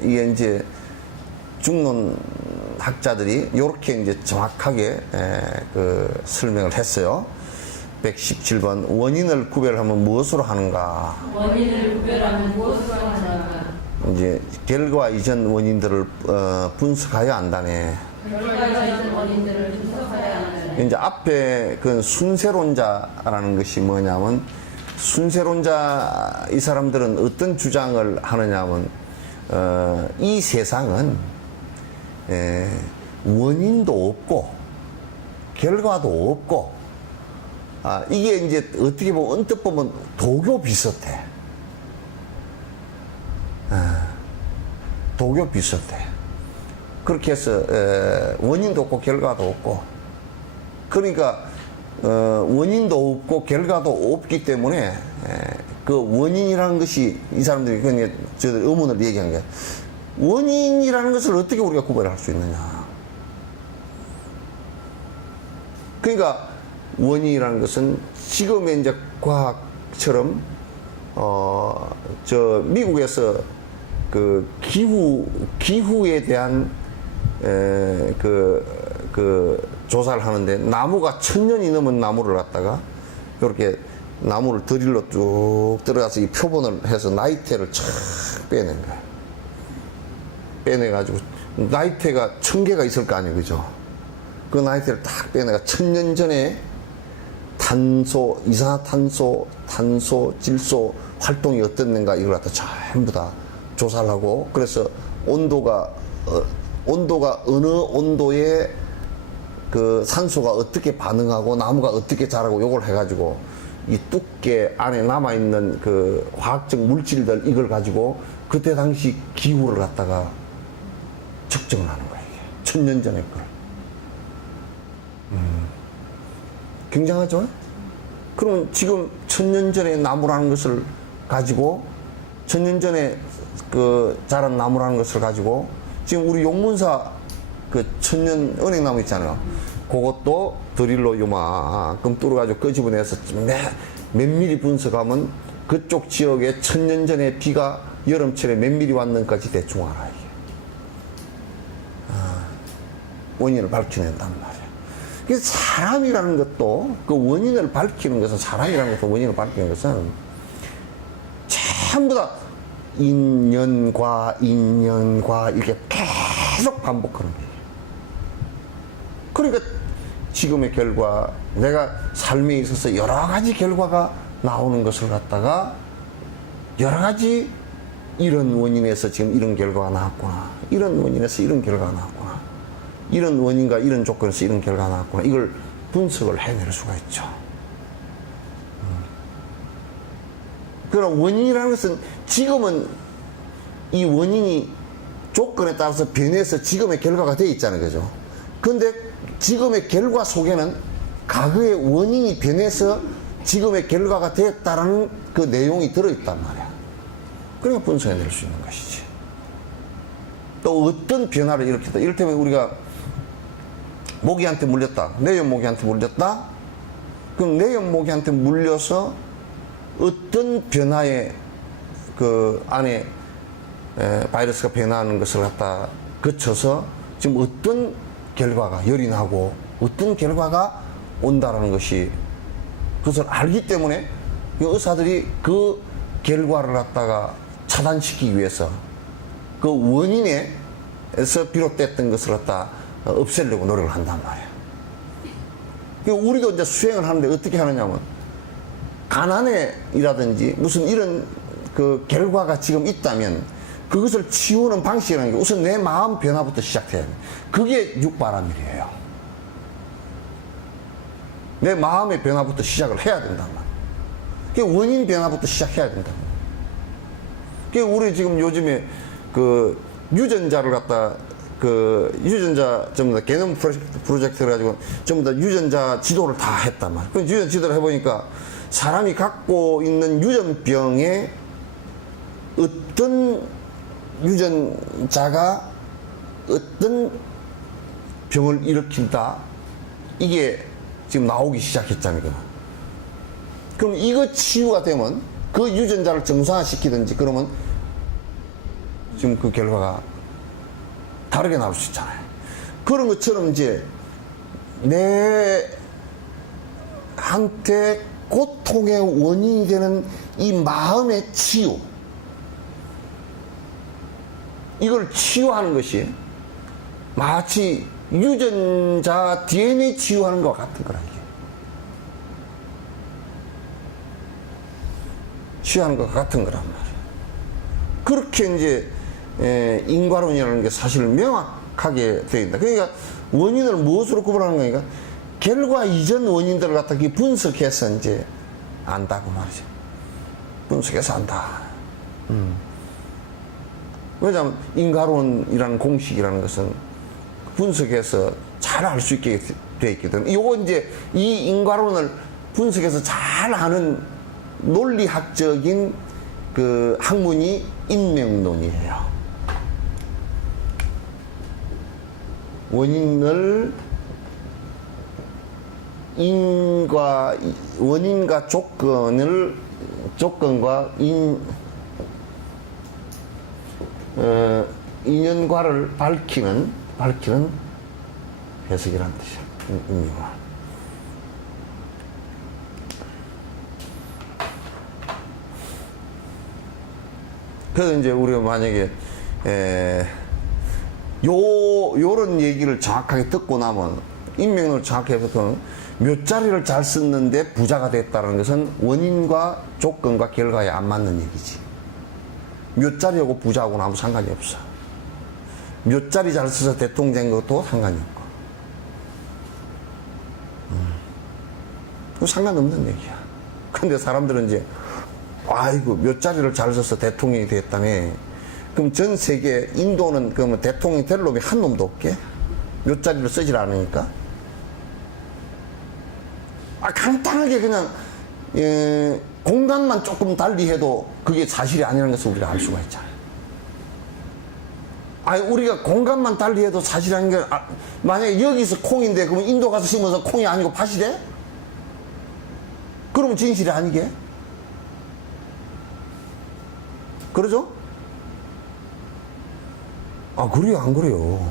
이게 이제 중론 학자들이 이렇게 이제 정확하게 그 설명을 했어요. 117번 원인을 구별하면 무엇으로 하는가? 원인을 구별하면 무엇으로 하는가? 이제 결과 이전 원인들을 분석하여 안다네. 결과 이전 원인들을 분석해야 하는. 이제 앞에 그 순세론자라는 것이 뭐냐면 순세론자 이 사람들은 어떤 주장을 하느냐면 이 세상은 원인도 없고 결과도 없고 이게 이제 어떻게 보면 언뜻 보면 도교 비슷해. 도교 비슷해. 그렇게 해서 원인도 없고 결과도 없고 그러니까 원인도 없고 결과도 없기 때문에 그 원인이라는 것이 이 사람들이 그냥 저들 의문을 얘기한 게 원인이라는 것을 어떻게 우리가 구별할 수 있느냐. 그러니까 원인이라는 것은 지금의 이제 과학처럼 저 미국에서 그 기후에 대한 그 조사를 하는데 나무가 1000년이 넘은 나무를 갖다가 이렇게 나무를 드릴로 쭉 들어가서 이 표본을 해서 나이테를 쫙 빼낸 거야. 빼내가지고 나이테가 1000개가 있을 거 아니에요, 그죠? 그 나이테를 딱 빼내가 1000년 전에 탄소, 이산화탄소, 탄소, 질소 활동이 어땠는가 이걸 갖다 전부 다 조사를 하고 그래서 온도가 어느 온도에 그 산소가 어떻게 반응하고 나무가 어떻게 자라고 요걸 해가지고 이 두께 안에 남아있는 그 화학적 물질들 이걸 가지고 그때 당시 기후를 갖다가 측정을 하는 거예요. 1000년 전의 걸. 굉장하죠? 그러면 지금 1000년 전에 나무라는 것을 가지고 1000년 전에 그 자란 나무라는 것을 가지고 지금 우리 용문사 그 천년 은행나무 있잖아요. 그것도 드릴로 요만큼 뚫어가지고 끄집어내서 몇 미리 분석하면 그쪽 지역에 1000년 전에 비가 여름철에 몇 미리 왔는지까지 대충 알아, 이게. 원인을 밝혀낸단 말이야. 그래서 사람이라는 것도 그 원인을 밝히는 것은 사람이라는 것도 원인을 밝히는 것은 전부 다 인연과 이렇게 계속 반복하는 거예요. 그러니까 지금의 결과, 내가 삶에 있어서 여러 가지 결과가 나오는 것을 갖다가 여러 가지 이런 원인에서 지금 이런 결과가 나왔구나. 이런 원인에서 이런 결과가 나왔구나. 이런 원인과 이런 조건에서 이런 결과가 나왔구나. 이걸 분석을 해낼 수가 있죠. 그럼 원인이라는 것은 지금은 이 원인이 조건에 따라서 변해서 지금의 결과가 되어 있잖아요. 그죠? 근데 지금의 결과 속에는 과거의 원인이 변해서 지금의 결과가 되었다라는 그 내용이 들어있단 말이야. 그러니까 분석해낼 수 있는 것이지. 또 어떤 변화를 일으켰다. 이를테면 우리가 모기한테 물렸다. 내염 모기한테 물렸다. 그럼 내염 모기한테 물려서 어떤 변화에 그 안에 바이러스가 변화하는 것을 갖다 거쳐서 지금 어떤 결과가 열이 나고 어떤 결과가 온다라는 것이 그것을 알기 때문에 의사들이 그 결과를 갖다가 차단시키기 위해서 그 원인에서 비롯됐던 것을 갖다 없애려고 노력을 한단 말이야. 우리도 이제 수행을 하는데 어떻게 하느냐면 가난에이라든지 무슨 이런 그 결과가 지금 있다면 그것을 치우는 방식이라는 게 우선 내 마음 변화부터 시작해야 돼. 그게 육바라밀이에요. 내 마음의 변화부터 시작을 해야 된단 말이야. 그게 원인 변화부터 시작해야 된단 말이야. 그게 우리 지금 요즘에 그 유전자를 갖다 그 유전자 전부 다 개념 프로젝트를 가지고 전부 다 유전자 지도를 다 했단 말이야. 그 유전자 지도를 해보니까 사람이 갖고 있는 유전병에 어떤 유전자가 어떤 병을 일으킨다. 이게 지금 나오기 시작했잖아요. 그럼 이거 치유가 되면 그 유전자를 정상화시키든지 그러면 지금 그 결과가 다르게 나올 수 있잖아요. 그런 것처럼 이제 내 나한테 고통의 원인이 되는 이 마음의 치유, 이걸 치유하는 것이 마치 유전자 DNA 치유하는 것 같은 거라. 이게 치유하는 것 같은 거란 말이에요. 그렇게 이제 인과론이라는 게 사실 명확하게 되어 있다. 그러니까 원인을 무엇으로 구분하는 거니까 결과 이전 원인들을 갖다 분석해서 이제 안다고 말이죠. 분석해서 안다. 왜냐하면 인과론이라는 공식이라는 것은 분석해서 잘 알 수 있게 되어 있기 때문에, 요거 이제 이 인과론을 분석해서 잘 아는 논리학적인 그 학문이 인명론이에요. 원인을 원인과 조건과 인연과를 밝히는 해석이라는 뜻이야. 인명론. 그래서 이제 우리가 만약에 요런 얘기를 정확하게 듣고 나면, 인명론을 정확하게 듣고 몇 자리를 잘 썼는데 부자가 됐다는 것은 원인과 조건과 결과에 안 맞는 얘기지. 몇 자리하고 부자하고는 아무 상관이 없어. 몇 자리 잘 써서 대통령 된 것도 상관이 없고. 상관없는 얘기야. 근데 사람들은 이제, 아이고, 몇 자리를 잘 써서 대통령이 됐다며. 그럼 전 세계, 인도는 그러면 대통령이 될 놈이 한 놈도 없게? 몇 자리를 쓰질 않으니까? 간단하게 그냥, 공간만 조금 달리 해도 그게 사실이 아니라는 것을 우리가 알 수가 있잖아요. 우리가 공간만 달리 해도 사실이 아닌 게, 만약에 여기서 콩인데, 그러면 인도 가서 심어서 콩이 아니고 팥이 돼? 그러면 진실이 아니게? 그러죠? 그래요, 안 그래요?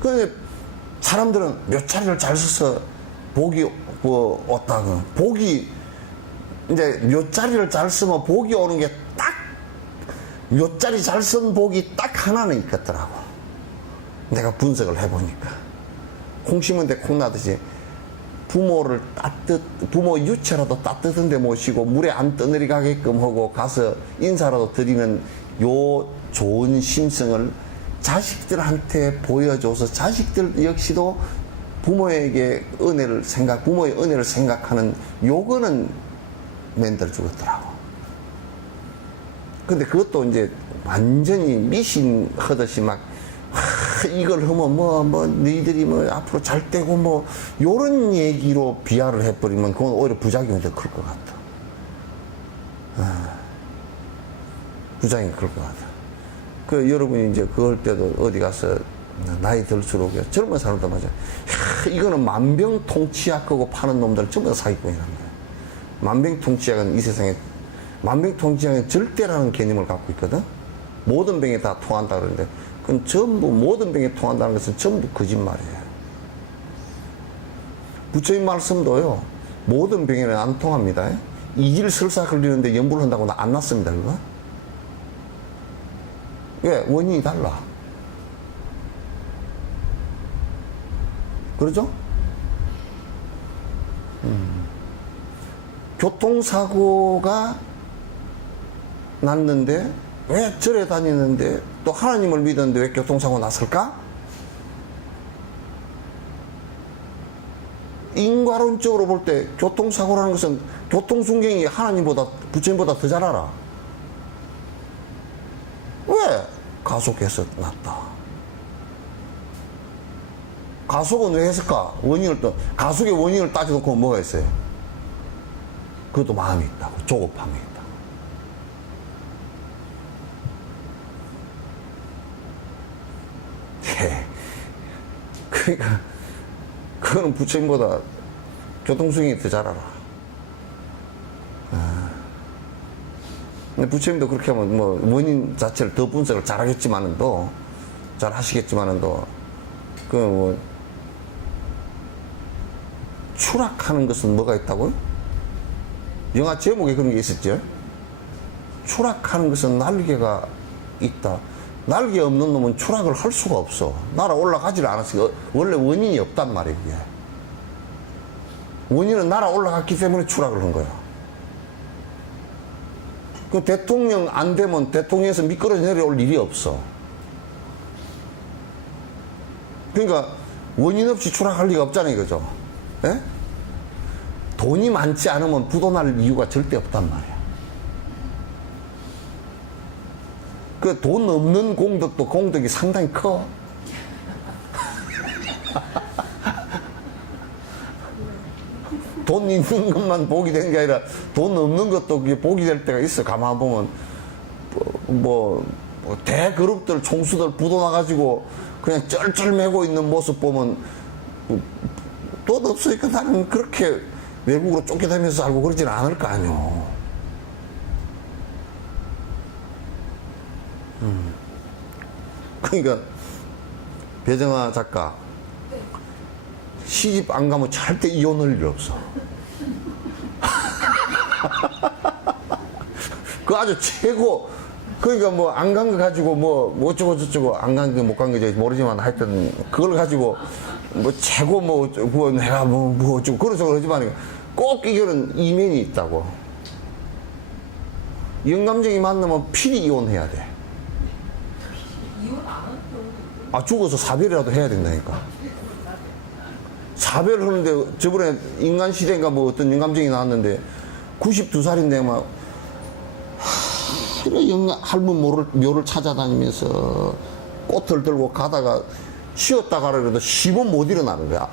근데 사람들은 몇 자리를 잘 써서 복이 왔다고. 복이, 이제 몇 자리를 잘 쓰면 복이 오는 게 딱, 몇 자리 잘 쓴 복이 딱 하나는 있겠더라고. 내가 분석을 해보니까. 콩 심은데 콩 나듯이 부모 유체라도 따뜻한 데 모시고 물에 안 떠내리 가게끔 하고 가서 인사라도 드리는 요 좋은 심성을 자식들한테 보여줘서 자식들 역시도 부모의 은혜를 생각하는 요거는 만들어 주겠더라고. 근데 그것도 이제 완전히 미신 하듯이 막, 이걸 하면 너희들이 앞으로 잘 되고 요런 얘기로 비하를 해버리면 그건 오히려 부작용이 더 클 것 같아. 부작용이 클 것 같아. 여러분이 이제 그럴 때도 어디 가서 나이 들수록 젊은 사람도 맞아. 이거는 만병통치약하고 파는 놈들 전부 다 사기꾼이란 거야. 만병통치약은 이 세상에, 만병통치약은 절대라는 개념을 갖고 있거든. 모든 병에 다 통한다 그러는데, 그건 전부, 모든 병에 통한다는 것은 전부 거짓말이에요. 부처님 말씀도요, 모든 병에는 안 통합니다. 이질설사 걸리는데 염불을 한다고 안 낫습니다, 그거. 왜? 원인이 달라. 그러죠? 교통사고가 났는데, 왜 절에 다니는데, 또 하나님을 믿었는데 왜 교통사고 났을까? 인과론적으로 볼 때 교통사고라는 것은 교통순경이 하나님보다, 부처님보다 더 잘 알아. 왜? 가속해서 났다. 가속은 왜 했을까? 가속의 원인을 따져놓고 뭐가 있어요? 그것도 마음이 있다고. 조급함이 있다고. 그러니까, 그거는 부처님보다 교통순경이 더 잘 알아. 근데 부처님도 그렇게 하면 원인 자체를 더 분석을 잘 하시겠지만은도, 추락하는 것은 뭐가 있다고요? 영화 제목에 그런 게 있었죠. 추락하는 것은 날개가 있다. 날개 없는 놈은 추락을 할 수가 없어. 날아 올라가지를 않았으니까 원래 원인이 없단 말이에요. 그게. 원인은 날아 올라갔기 때문에 추락을 한 거야. 그 대통령 안 되면 대통령에서 미끄러져 내려올 일이 없어. 그러니까 원인 없이 추락할 리가 없잖아요, 그죠? 예? 돈이 많지 않으면 부도날 이유가 절대 없단 말이야. 그 돈 없는 공덕도 공덕이 상당히 커. 돈 있는 것만 복이 되는 게 아니라 돈 없는 것도 그게 복이 될 때가 있어. 가만 보면 대그룹들 총수들 부도 나가지고 그냥 쩔쩔 매고 있는 모습 보면 돈 없으니까 나는 그렇게 외국으로 쫓겨다니면서 살고 그러지는 않을 거 아니오. 그러니까 배정아 작가 시집 안 가면 절대 이혼할 일 없어. 그 아주 최고. 그러니까 뭐 안 간 거 가지고 뭐 어쩌고 저쩌고 안 간 거 못 간 거지 모르지만 하여튼 그걸 가지고 뭐 최고 뭐 내가 뭐 어쩌고 그런 소리 하지만 꼭 이거는 이면이 있다고. 영감쟁이 만나면 필히 이혼해야 돼. 아, 죽어서 사별이라도 해야 된다니까. 사별을 하는데 저번에 인간시대인가 뭐 어떤 영감쟁이 나왔는데 92살인데 막 할머니 묘를 찾아다니면서 꽃을 들고 가다가 쉬었다 가라 그래도 10원 못 일어나는 거야.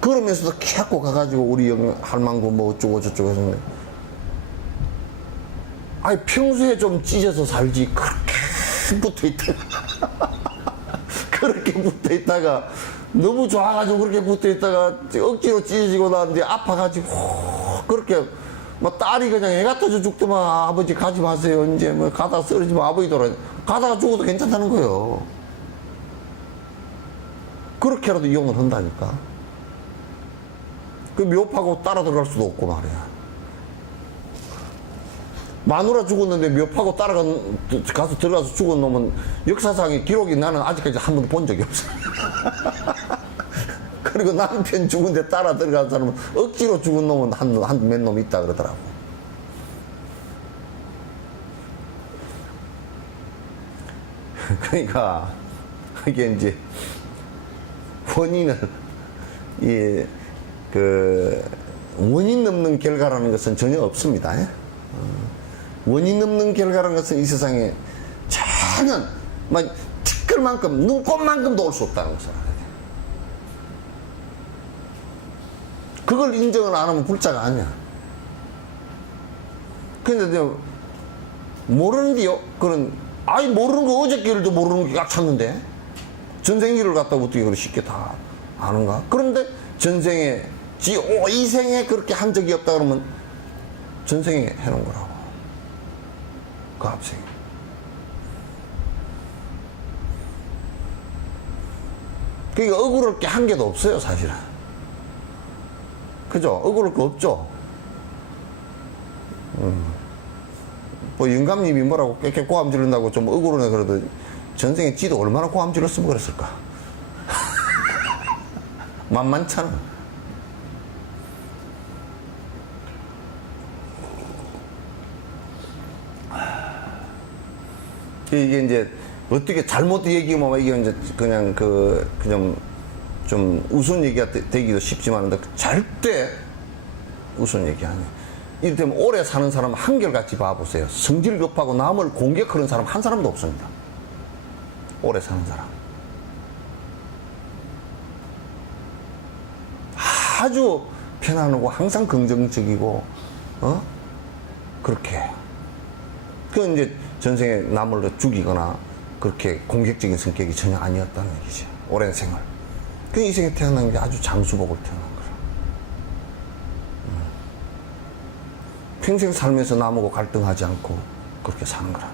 그러면서도 자꾸 가가지고 우리 할망구 뭐 어쩌고 저쩌고 해서 아니 평소에 좀 찢어서 살지 그렇게 붙어있다가 그렇게 붙어있다가 너무 좋아가지고 그렇게 붙어있다가 억지로 찢어지고 나는데 아파가지고 그렇게 뭐 딸이 그냥 애가 터져 죽더만 아버지 가지 마세요 이제 뭐 가다가 쓰러지면 아버지 돌아 가다가 죽어도 괜찮다는 거예요. 그렇게라도 이혼을 한다니까. 그 묘파고 따라 들어갈 수도 없고 말이야. 마누라 죽었는데 묘파고 가서 들어가서 죽은 놈은 역사상의 기록이 나는 아직까지 한 번도 본 적이 없어. 그리고 남편 죽은데 따라 들어간 사람은 억지로 죽은 놈은 몇 놈 있다 그러더라고. 그러니까 이게 이제 원인은 원인 없는 결과라는 것은 전혀 없습니다. 원인 없는 결과라는 것은 이 세상에 전혀 막 티끌만큼 눈꽃만큼도 올 수 없다는 것을 알아야 돼. 그걸 인정을 안 하면 불자가 아니야. 근데 모르는데요. 모르는 거 어저께일도 모르는 게 꽉 찼는데 전생일을 갖다 어떻게 그렇게 쉽게 다 아는가? 그런데 전생에 이 생에 그렇게 한 적이 없다 그러면 전생에 해놓은 거라고. 그 앞생에. 그러니까 억울할 게 한 개도 없어요, 사실은. 그죠? 억울할 거 없죠? 뭐, 영감님이 뭐라고 깨끗 고함 지른다고 좀 억울하네 그래도 전생에 지도 얼마나 고함 질렀으면 그랬을까? 만만찮아. 이게 이제 어떻게 잘못 얘기하면 이게 이제 그냥 좀 우스운 얘기가 되기도 쉽지만 절대 우스운 얘기 아니에요. 이를테면 오래 사는 사람 한결같이 봐보세요. 성질 급하고 남을 공격하는 사람 한 사람도 없습니다. 오래 사는 사람. 아주 편안하고 항상 긍정적이고 그렇게 해요. 그건 이제 전생에 남을 죽이거나 그렇게 공격적인 성격이 전혀 아니었다는 얘기죠. 오랜 생활. 그 이 생에 태어난 게 아주 장수복을 태어난 거라. 평생 살면서 남하고 갈등하지 않고 그렇게 사는 거라.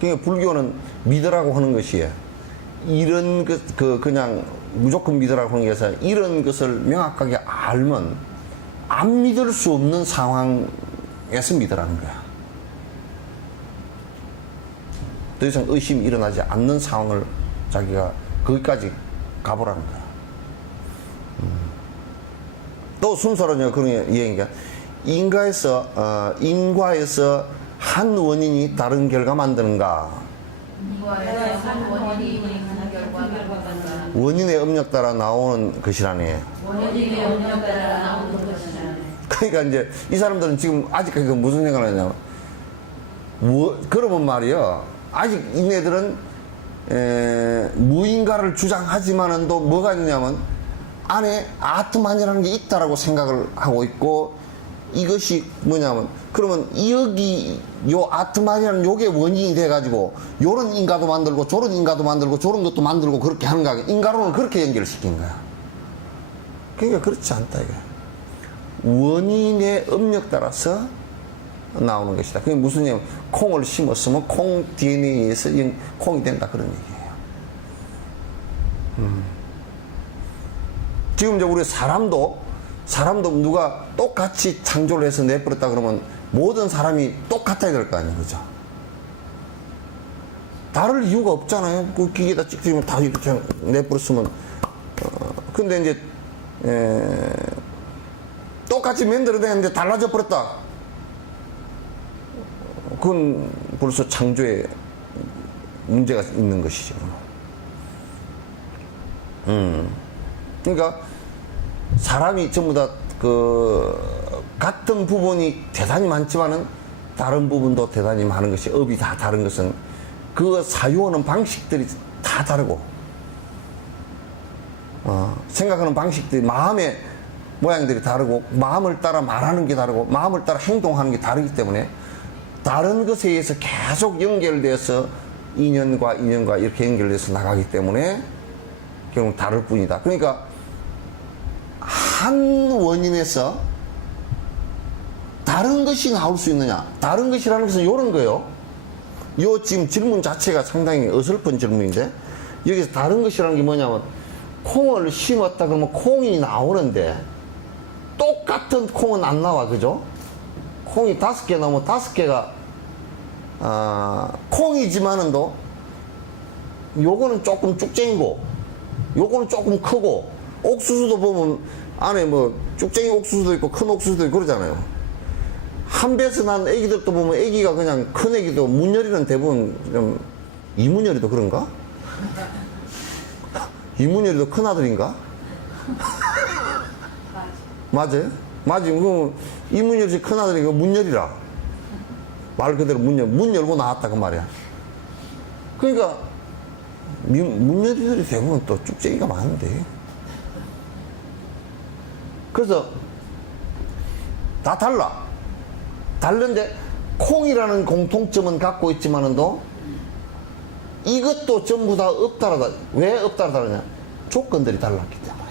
그러니까 불교는 믿으라고 하는 것이 이런 그냥 무조건 믿으라고 하는 게 아니라 이런 것을 명확하게 알면 안 믿을 수 없는 상황에서 믿으라는 거야. 더 이상 의심이 일어나지 않는 상황을 자기가 거기까지 가보라는 거야. 또 순서로 그런 얘기가 인과에서 한 원인이 다른 결과 만드는가? 인과에서 한 원인이 한 결과가 간다. 원인의 업력 따라 나오는 것이라네. 원인의 원력 따라 나오는 것이라네. 그러니까 이제 이 사람들은 지금 아직까지 무슨 생각을 하냐면 그러면 말이요. 아직 이네들은 무인가를 주장하지만은 또 뭐가 있냐면 안에 아트만이라는 게 있다라고 생각을 하고 있고 이것이 뭐냐면 그러면 여기 요 아트만이라는 요게 원인이 돼가지고 요런 인가도 만들고 저런 인가도 만들고 저런 것도 만들고 그렇게 하는 거야. 인가론을 그렇게 연결시킨 거야. 그러니까 그렇지 않다 이게. 원인의 업력 따라서 나오는 것이다. 그게 무슨 얘기냐면 콩을 심었으면 콩 DNA에서 콩이 된다 그런 얘기예요. 지금 이제 우리 사람도 누가 똑같이 창조를 해서 내버렸다 그러면 모든 사람이 똑같아야 될 거 아니에요. 그죠? 다를 이유가 없잖아요. 그 기계에다 찍으면 다 이렇게 내버렸으면. 근데 이제, 똑같이 만들어냈는데 달라져 버렸다. 그건 벌써 창조에 문제가 있는 것이죠. 그러니까 사람이 전부 다 같은 부분이 대단히 많지만은 다른 부분도 대단히 많은 것이 업이 다 다른 것은 그 사유하는 방식들이 다 다르고 생각하는 방식들이 마음의 모양들이 다르고 마음을 따라 말하는 게 다르고 마음을 따라 행동하는 게 다르기 때문에 다른 것에 의해서 계속 연결돼서 인연과 이렇게 연결돼서 나가기 때문에 결국 다를 뿐이다. 그러니까 한 원인에서 다른 것이 나올 수 있느냐? 다른 것이라는 것은 이런 거예요. 요 지금 질문 자체가 상당히 어설픈 질문인데 여기서 다른 것이라는 게 뭐냐면 콩을 심었다 그러면 콩이 나오는데 똑같은 콩은 안 나와. 그죠? 콩이 5개 나오면 5개가 콩이지만은도 요거는 조금 쭉쟁이고 요거는 조금 크고 옥수수도 보면 안에 뭐 쭉쟁이 옥수수도 있고 큰 옥수수도 있고 그러잖아요. 한 배에서 난 애기들도 보면 애기가 그냥 큰 애기도 문열이는 대부분 좀 이문열이도 그런가? 이문열이도 큰 아들인가? 맞아요? 맞아요. 이문열이 큰 아들이니까 문열이라. 말 그대로 문 열고 나왔다 그 말이야. 그러니까 문열이들이 대부분 또 쭉쟁이가 많은데. 그래서 다 달라. 다른데 콩이라는 공통점은 갖고 있지만은도 이것도 전부 다 업다르다. 왜 업다르다느냐? 조건들이 달랐기 때문에.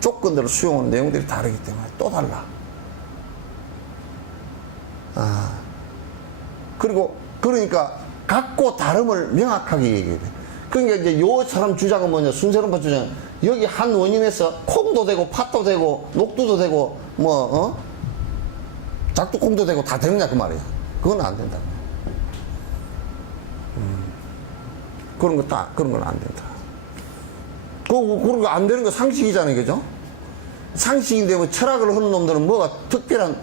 조건들을 수용하는 내용들이 다르기 때문에 또 달라. 그리고 그러니까 갖고 다름을 명확하게 얘기해야 돼. 그러니까 이제 요 사람 주장은 뭐냐? 순세론파 주장. 여기 한 원인에서 콩도 되고 팥도 되고 녹두도 되고 작두콩도 되고 다 되느냐 그 말이야. 그건 안 된다. 그런 건 안 된다. 그런 거 안 되는 거 상식이잖아요. 그죠? 상식인데 뭐 철학을 하는 놈들은 뭐가 특별한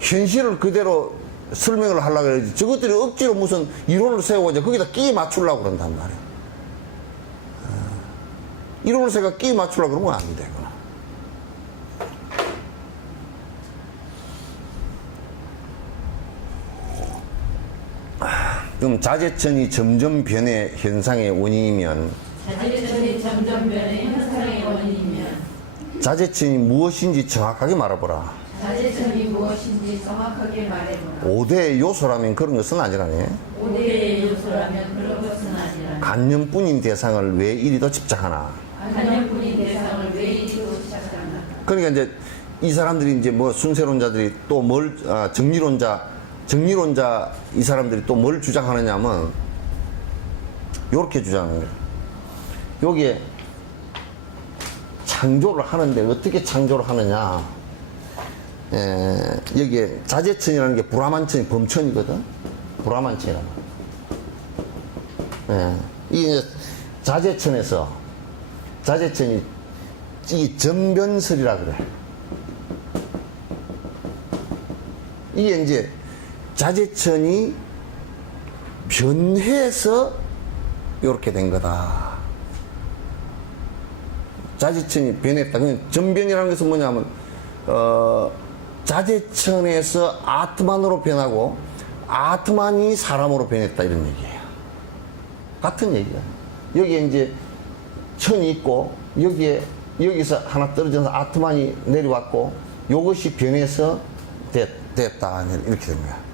현실을 그대로 설명을 하려고 그러지. 저것들이 억지로 무슨 이론을 세우고 거기다 끼 맞추려고 그런단 말이야. 이론을 세우고 끼 맞추려고 그러면 안 돼. 그럼 자재천이 점점 변해 현상의 원인이면 자재천이 점점 변해 현상의 원인이면 자재천이 무엇인지 정확하게 말해보라. 자재천이 무엇인지 정확하게 말해보라. 5대 요소라면 그런 것은 아니라네. 5대의 요소라면 그런 것은 아니라. 간념뿐인 대상을 왜 이리도 집착하나. 간념뿐인 대상을 왜 이리도 집착하나. 그러니까 이제 이 사람들이 이제 뭐 순세론자들이 또 정리론자 이 사람들이 또 뭘 주장하느냐면 요렇게 주장하는 거예요. 여기에 창조를 하는데 어떻게 창조를 하느냐. 여기에 자재천이라는 게 불화만천이 범천이거든. 불화만천이라는 거. 이게 자재천에서 자재천이 이 전변설이라 그래. 이게 이제 자재천이 변해서 이렇게 된 거다. 자재천이 변했다. 그냥 전변이라는 것은 뭐냐면 자재천에서 아트만으로 변하고 아트만이 사람으로 변했다 이런 얘기예요. 같은 얘기야. 여기에 이제 천이 있고 여기서 하나 떨어져서 아트만이 내려왔고 이것이 변해서 됐다 이렇게 된 거야.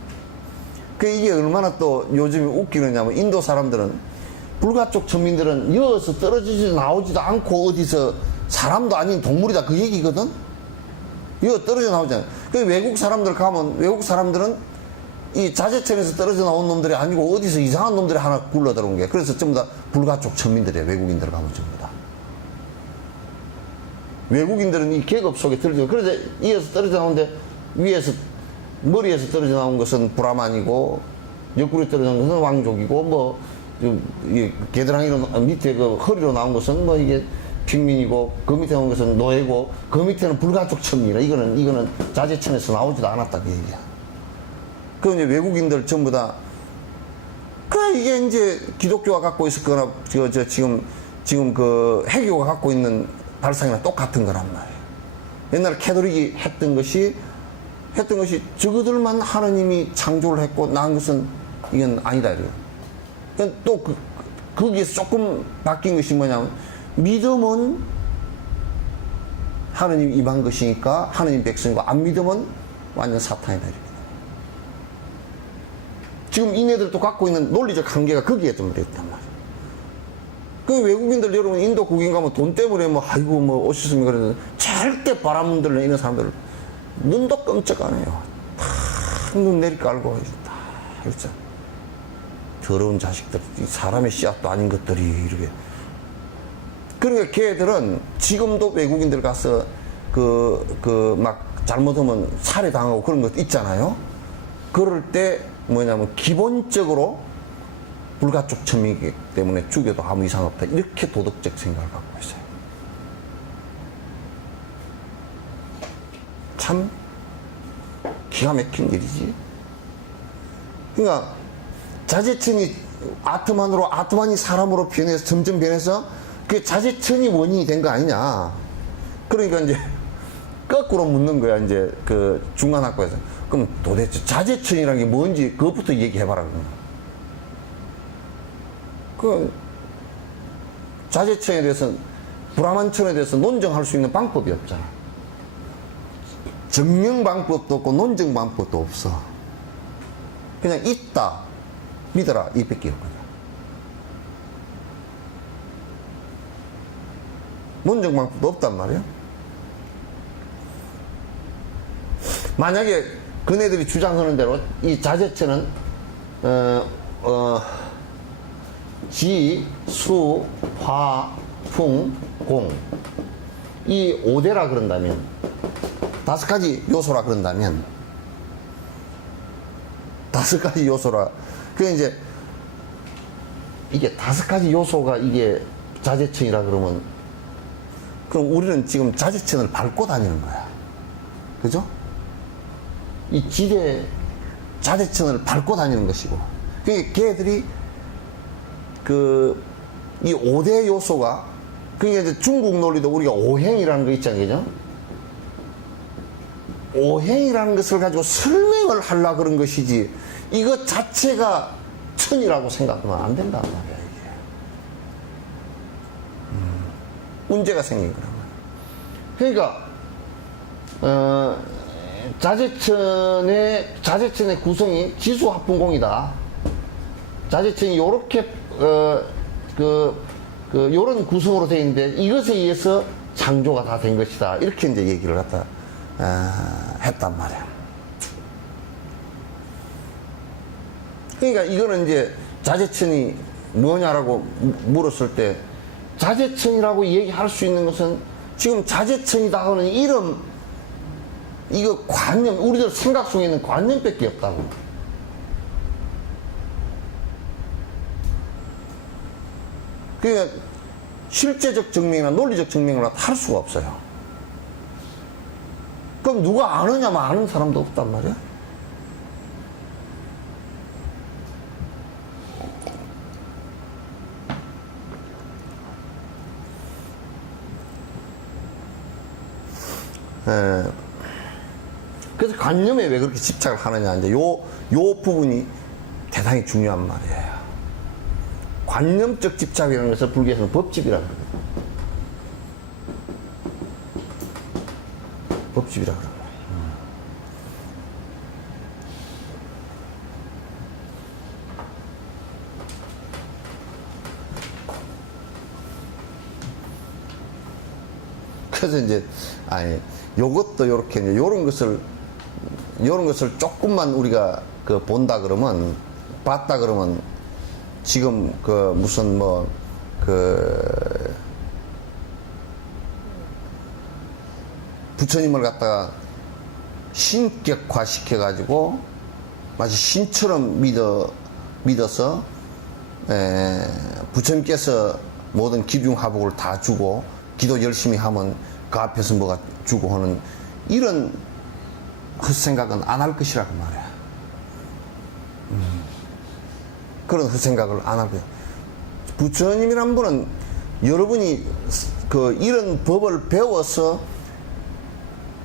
그 이게 얼마나 또 요즘에 웃기느냐면 인도 사람들은 불가쪽 천민들은 여기서 떨어지지도 나오지도 않고 어디서 사람도 아닌 동물이다 그 얘기거든. 여기 떨어져 나오잖아요. 그 외국 사람들 가면 외국 사람들은 이 자재천에서 떨어져 나온 놈들이 아니고 어디서 이상한 놈들이 하나 굴러 들어온 게 그래서 전부 다 불가쪽 천민들이에요. 외국인들 가면 전부 다. 외국인들은 이 계급 속에 떨어져 그래서 이에서 떨어져 나오는데 위에서 머리에서 떨어져 나온 것은 브라만이고 옆구리에 떨어져 나온 것은 왕족이고 뭐 이 겨드랑이로 밑에 그 허리로 나온 것은 뭐 이게 핑민이고 그 밑에 나온 것은 노예고 그 밑에는 불가족 천민이라 이거는 자재천에서 나오지도 않았다 그 얘기야. 그 이제 외국인들 전부 다 이게 이제 기독교가 갖고 있었거나 지금 그 해교가 갖고 있는 발상이랑 똑같은 거란 말이에요. 옛날 캐톨릭이 했던 것이 저그들만 하느님이 창조를 했고 낳은 것은 이건 아니다 이래요. 또 거기에서 조금 바뀐 것이 뭐냐면 믿음은 하느님 임한 것이니까 하느님 백성이고 안 믿으면 완전 사탄이다 이렇게. 지금 이네들도 갖고 있는 논리적 한계가 거기에 좀 있단 말이에요. 그 외국인들 여러분 인도 국인 가면 돈 때문에 뭐 아이고 뭐 오셨습니까 그러는데 절대 바람들은 이런 사람들 눈도 끔찍 안 해요. 다 눈 내리 깔고 다 그렇죠. 더러운 자식들 사람의 씨앗도 아닌 것들이 이렇게. 그러니까 걔들은 지금도 외국인들 가서 막 잘못하면 살해당하고 그런 것 있잖아요. 그럴 때 뭐냐면 기본적으로 불가촉 천민이기 때문에 죽여도 아무 이상 없다 이렇게 도덕적 생각을 갖고 있어요. 참 기가 막힌 일이지. 그러니까 자재천이 아트만이 사람으로 변해서 점점 변해서 그 자재천이 원인이 된 거 아니냐. 그러니까 이제 거꾸로 묻는 거야 이제 그 중간학교에서. 그럼 도대체 자재천이라는 게 뭔지 그것부터 얘기해봐라 그러는 거야. 그 자재천에 대해서 브라만천에 대해서 논증할 수 있는 방법이 없잖아. 증명 방법도 없고 논증 방법도 없어. 그냥 있다 믿어라 이밖에 없거든. 논증 방법도 없단 말이야. 만약에 그네들이 주장하는 대로 이 자재천은 지, 수, 화, 풍, 공 이 5대라 그런다면 5가지 요소라 그런다면 5가지 요소라 그 이제 이게 5가지 요소가 이게 자재천이라 그러면 그럼 우리는 지금 자재천을 밟고 다니는 거야. 그죠? 이 지대 자재천을 밟고 다니는 것이고 그러니까 걔들이 이 5대 요소가 그러니까 이제 중국 논리도 우리가 오행이라는 거 있잖아요. 그죠? 오행이라는 것을 가지고 설명을 하려고 그런 것이지 이것 자체가 천이라고 생각하면 안 된단 말이야 이게. 문제가 생긴 거란 말이야. 그러니까 자재천의 구성이 지수합분공이다. 자재천이 요렇게 요런 구성으로 되어 있는데 이것에 의해서 창조가 다 된 것이다. 이렇게 이제 얘기를 갖다 했단 말이야. 그러니까 이거는 이제 자재천이 뭐냐라고 물었을 때 자재청이라고 얘기할 수 있는 것은 지금 자재청이다 하는 이름, 이거 관념, 우리들 생각 속에 있는 관념밖에 없다고. 그러니까 실제적 증명이나 논리적 증명을 할 수가 없어요. 그럼 누가 아느냐면 아는 사람도 없단 말이야. 그래서 관념에 왜 그렇게 집착을 하느냐, 이제 요 부분이 대단히 중요한 말이에요. 관념적 집착이라는 것을 불교에서는 법집이라고 그러거든요. 법집이라고 그러거든요. 그래서 이제, 요것도 요렇게, 이제 요런 것을 조금만 우리가 본다 그러면, 봤다 그러면, 지금 무슨 부처님을 갖다가 신격화 시켜가지고, 마치 신처럼 믿어서, 부처님께서 모든 기중하복을 다 주고, 기도 열심히 하면 그 앞에서 뭐가 주고 하는 이런 헛생각은 안 할 것이라고 말이야. 그런 헛생각을 안 할 거야. 부처님이란 분은 여러분이 이런 법을 배워서,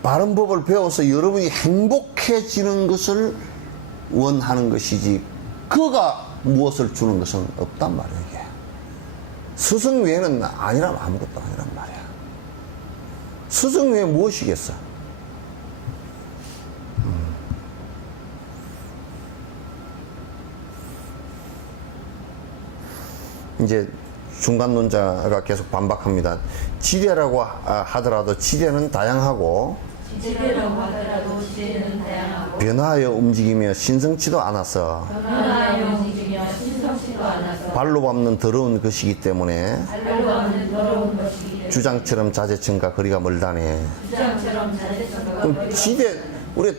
바른 법을 배워서 여러분이 행복해지는 것을 원하는 것이지, 그가 무엇을 주는 것은 없단 말이야, 이게. 스승 외에는 아니라면 아무것도 아니란 말이야. 스승 외에 무엇이겠어? 이제 중간론자가 계속 반박합니다. 지대라고 하더라도 지대는 다양하고, 지대라고 하더라도 지대는 다양하고 변화하여 움직이며 신성치도 않아서, 변화하여 움직이며 신성치도 않아서 발로 밟는 더러운 것이기 때문에 발로 밟는 더러운 것이기 때문에 주장처럼 자재청과 거리가 멀다네. 주장처럼 자재청과 그럼 거리가 지대, 우리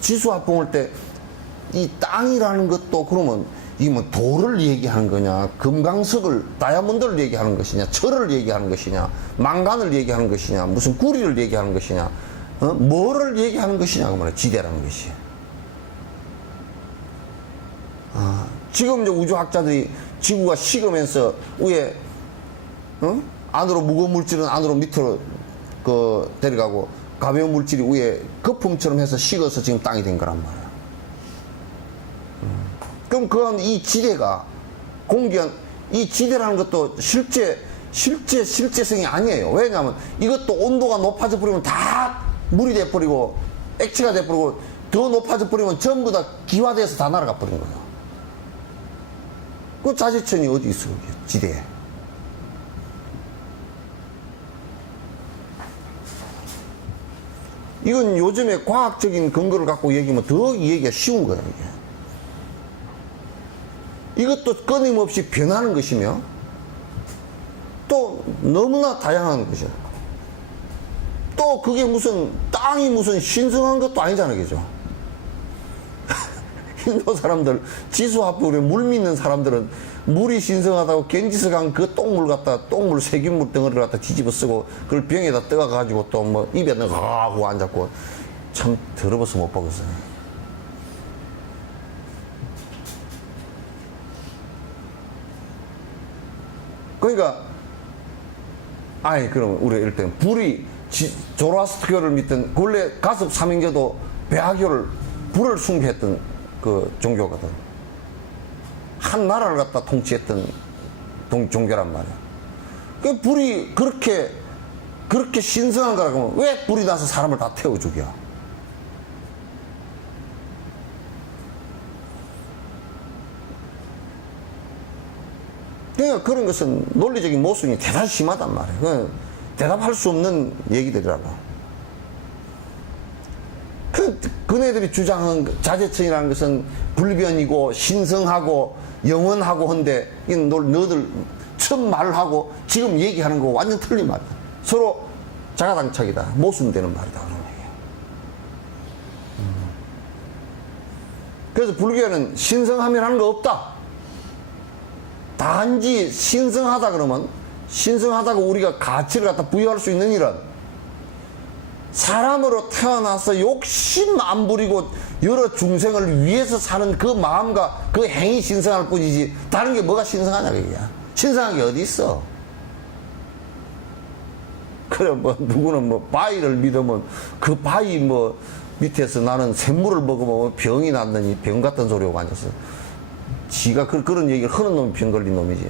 지수합 볼 때 이 땅이라는 것도 그러면 이게 뭐 돌을 얘기하는 거냐, 금강석을, 다이아몬드를 얘기하는 것이냐, 철을 얘기하는 것이냐, 망간을 얘기하는 것이냐, 무슨 구리를 얘기하는 것이냐, 뭐를 얘기하는 것이냐, 그 말이야, 지대라는 것이. 지금 이제 우주학자들이 지구가 식으면서 위에, 안으로 무거운 물질은 안으로 밑으로 데려가고, 가벼운 물질이 위에 거품처럼 해서 식어서 지금 땅이 된 거란 말이야. 그럼 이 지대가 공기한, 이 지대라는 것도 실제성이 아니에요. 왜냐하면 이것도 온도가 높아져 버리면 다 물이 돼버리고 액체가 돼버리고, 더 높아져 버리면 전부 다 기화돼서 다 날아가 버린 거예요. 그 자재천이 어디 있어, 그게 지대에. 이건 요즘에 과학적인 근거를 갖고 얘기하면 더 얘기가 쉬운 거예요, 이게. 이것도 끊임없이 변하는 것이며, 또 너무나 다양한 것이야. 또 그게 무슨, 땅이 무슨 신성한 것도 아니잖아, 그죠? 인도 사람들, 지수합불에 물 믿는 사람들은 물이 신성하다고 겐지스강 그 똥물, 세균물 덩어리를 갖다 뒤집어 쓰고, 그걸 병에다 떠가가지고 또 뭐 입에 넣어 하고 앉았고, 참 더러워서 못 보겠어요. 그러니까, 그럼 우리 이럴 때는 불이, 조로아스터교를 믿던, 원래 가습 삼형제도 배하교를, 불을 숭배했던 그 종교거든. 한 나라를 갖다 통치했던 종교란 말이야. 그 불이 그렇게 신성한 거라 그러면 왜 불이 나서 사람을 다 태워 죽여? 그러니까 그런 것은 논리적인 모순이 대단히 심하단 말이에요. 대답할 수 없는 얘기들이라고. 그네들이 주장한 자재천이라는 것은 불변이고 신성하고 영원하고 한데, 너들 처음 말하고 지금 얘기하는 거 완전 틀린 말이야. 서로 자가당착이다. 모순되는 말이다. 그런 얘기야. 그래서 불교에는 신성함이라는 거 없다. 단지 신성하다 그러면 신성하다고 우리가 가치를 갖다 부여할 수 있는 일은 사람으로 태어나서 욕심 안 부리고 여러 중생을 위해서 사는 그 마음과 그 행위 신성할 뿐이지 다른 게 뭐가 신성하냐 그게야. 신성한 게 어디 있어. 그래 뭐 누구는 뭐 바위를 믿으면 그 바위 뭐 밑에서 나는 샘물을 먹으면 병이 났느니 병 같은 소리 하고 앉았어. 지가 그런 얘기를 하는 놈이 병 걸린 놈이지.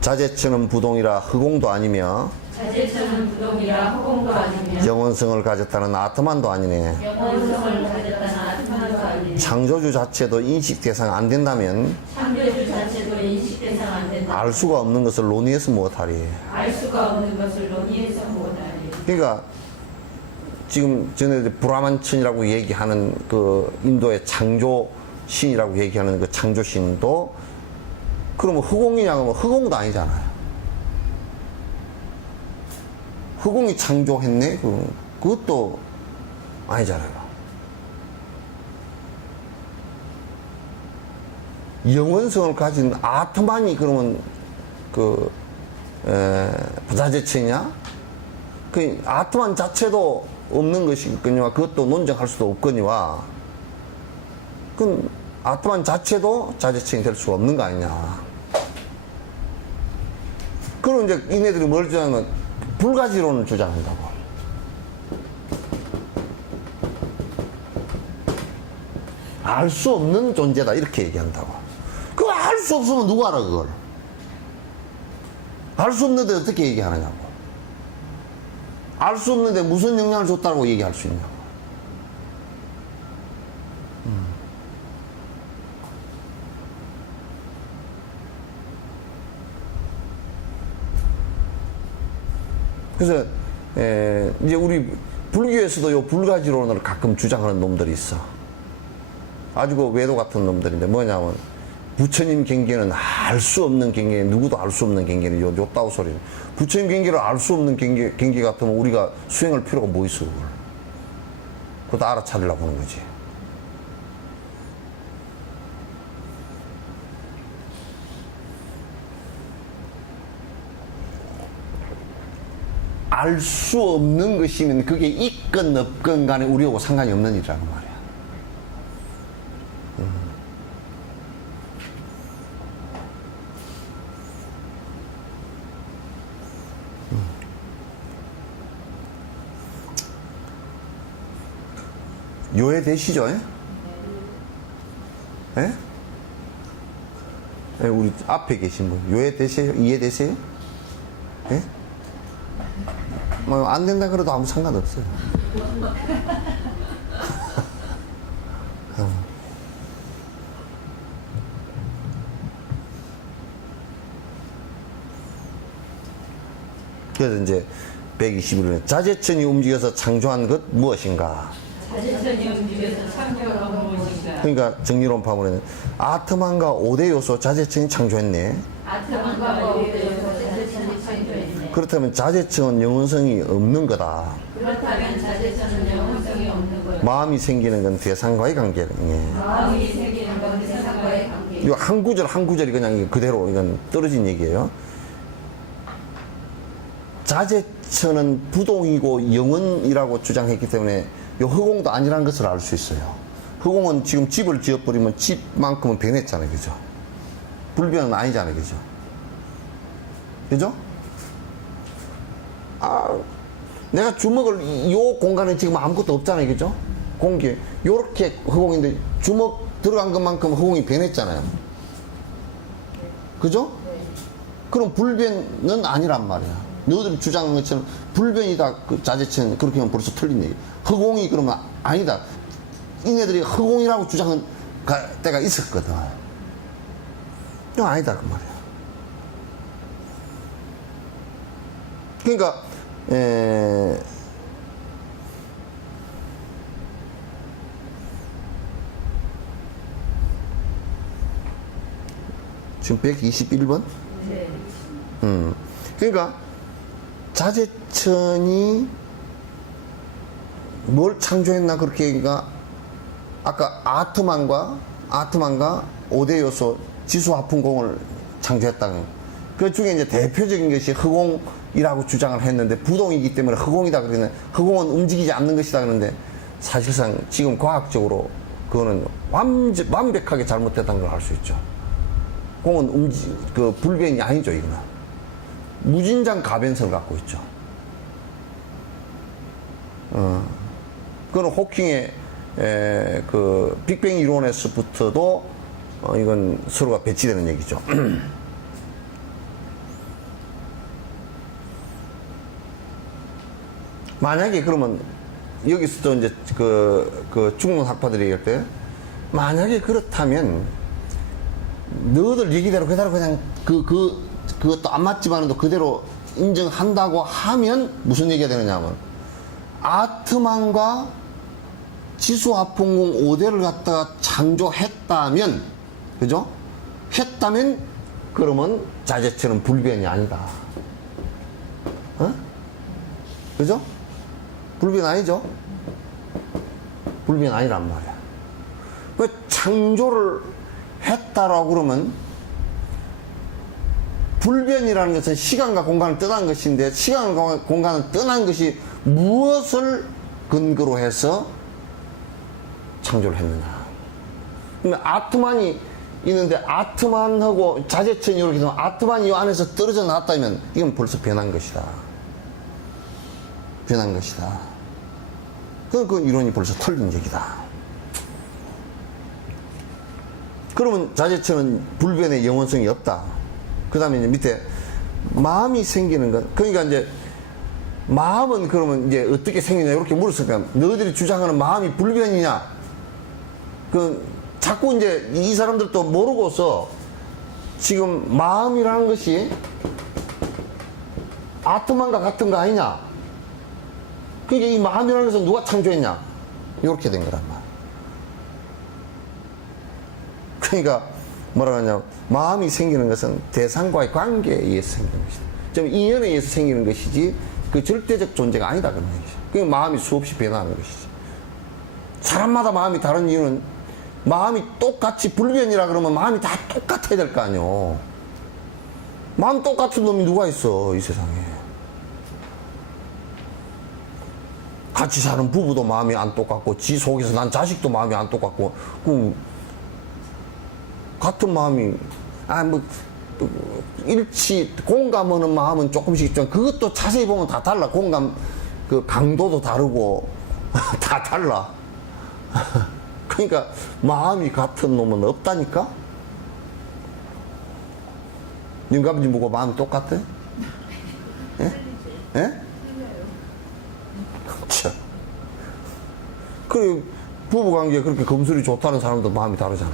자재처는 부동이라 허공도 아니며 자재처는 부동이라 허공도 아니며 영원성을 가졌다는 아트만도 아니네. 영원성을 가졌다는 아트만도 아니네. 창조주 자체도 인식 대상 안 된다면 창조주 자체도 인식 대상 안 된다. 알 수가 없는 것을 논의해서 못하리. 알 수가 없는 것을 논의해서 못하리. 그러니까 지금 전에 브라만천이라고 얘기하는 그 인도의 창조신이라고 얘기하는 그 창조신도 그러면 허공이냐 하면 허공도 아니잖아요. 허공이 창조했네? 그것도 아니잖아요. 영원성을 가진 아트만이 그러면 자재체냐? 그 아트만 자체도 없는 것이거니와 그것도 논쟁할 수도 없거니와 그건 아트만 자체도 자재체이 될 수가 없는 거 아니냐. 그럼 이제 이네들이 뭘 주장하면 불가지론을 주장한다고. 알 수 없는 존재다 이렇게 얘기한다고. 그거 알 수 없으면 누가 알아 그걸. 알 수 없는데 어떻게 얘기하느냐고. 알 수 없는데 무슨 영향을 줬다고 얘기할 수 있냐고. 그래서 이제 우리 불교에서도 요 불가지론을 가끔 주장하는 놈들이 있어. 아주 그 외도 같은 놈들인데 뭐냐면 부처님 경계는 알 수 없는 경계, 누구도 알 수 없는 경계는 요 따오 소리는. 부처님 경계를 알 수 없는 경계 같으면 우리가 수행할 필요가 뭐 있어 그걸. 그것도 알아차리려고 하는 거지. 알 수 없는 것이면 그게 있건 없건 간에 우리하고 상관이 없는 일이라는 말이야. 요해되시죠? 예? 예? 우리 앞에 계신 분 요해되세요? 이해되세요? 예? 뭐 안 된다 그래도 아무 상관없어요. 그래서 이제 121년 자재천이 움직여서 창조한 것 무엇인가? 자재천이 움직여서 창조한 무엇인가? 그러니까 정리론 파문에는 아트만과 5대 요소 자재천이 창조했네. 아트만과 오히려 자재천이 창조했네. 그렇다면 자재천은 영원성이 없는 거다. 그렇다면 자재천은 영원성이 없는 거다. 마음이 생기는 건 대상과의 관계네. 마음이 생기는 건 세상과의 관계. 이 한 구절 한 구절이 그냥 그대로 이건 떨어진 얘기예요. 자재천은 부동이고 영원이라고 주장했기 때문에 이 허공도 아니라는 것을 알 수 있어요. 허공은 지금 집을 지어버리면 집만큼은 변했잖아요. 그죠? 불변은 아니잖아요. 그죠? 그죠? 내가 주먹을 요 공간에 지금 아무것도 없잖아요. 그죠? 공기 요렇게 허공인데 주먹 들어간 것만큼 허공이 변했잖아요. 그죠? 그럼 불변은 아니란 말이야. 너희들이 주장한 것처럼 불변이다 그 자재천 그렇게 하면 벌써 틀린 얘기. 허공이 그러면 아니다. 이네들이 허공이라고 주장한 때가 있었거든. 이건 아니다 그 말이야. 그러니까 지금 121번? 네. 그러니까 자재천이 뭘 창조했나 그렇게 그러니까 아까 아트만과 5대 요소 지수화풍공을 창조했다는 그 중에 이제 대표적인 것이 흑공이라고 주장을 했는데 부동이기 때문에 흑공이다 그러는 흑공은 움직이지 않는 것이다 그러는데 사실상 지금 과학적으로 그거는 완벽하게 잘못됐다는 걸 알 수 있죠. 공은 그 불변이 아니죠, 이거는. 무진장 가변성을 갖고 있죠. 그거는 호킹의 그 빅뱅 이론에서부터도 이건 서로가 배치되는 얘기죠. 만약에 그러면 여기서도 이제 그 중론 학파들이 얘기할 때 만약에 그렇다면 너희들 얘기대로 그대로 그냥 그것도 안 맞지만도 그대로 인정한다고 하면 무슨 얘기가 되느냐 하면 아트만과 지수화풍공 5대를 갖다가 창조했다면 그죠? 했다면 그러면 자재처럼 불변이 아니다. 어? 그죠? 불변 아니죠? 불변 아니란 말이야. 그 창조를 했다라고 그러면 불변이라는 것은 시간과 공간을 떠난 것인데 시간과 공간을 떠난 것이 무엇을 근거로 해서 창조를 했느냐. 그러면 아트만이 있는데 아트만하고 자재천이 이렇게 되면 아트만이 이 안에서 떨어져 나왔다면 이건 벌써 변한 것이다. 변한 것이다. 그 이론이 벌써 틀린 얘기다. 그러면 자재천은 불변의 영원성이 없다. 그 다음에 이제 밑에 마음이 생기는 것. 그러니까 이제 마음은 그러면 이제 어떻게 생기냐 이렇게 물었으니까 너희들이 주장하는 마음이 불변이냐. 자꾸 이제 이 사람들도 모르고서 지금 마음이라는 것이 아트만과 같은 거 아니냐. 그러니까 이 마음이라는 것은 누가 창조했냐. 이렇게 된 거란 말이야. 그러니까 뭐라 하냐 마음이 생기는 것은 대상과의 관계에 의해서 생기는 것이다. 좀 인연에 의해서 생기는 것이지 그 절대적 존재가 아니다 그런 얘기죠. 그러니까 마음이 수없이 변하는 것이지. 사람마다 마음이 다른 이유는 마음이 똑같이 불변이라 그러면 마음이 다 똑같아야 될 거 아니오. 마음 똑같은 놈이 누가 있어 이 세상에. 같이 사는 부부도 마음이 안 똑같고 지 속에서 난 자식도 마음이 안 똑같고 같은 마음이 일치 공감하는 마음은 조금씩 있지만 그것도 자세히 보면 다 달라. 공감 그 강도도 다르고 다 달라. 그러니까 마음이 같은 놈은 없다니까. 님가부지 보고 마음이 똑같아? 예? 예? 참. 그래 부부관계에 그렇게 검술이 좋다는 사람도 마음이 다르잖아.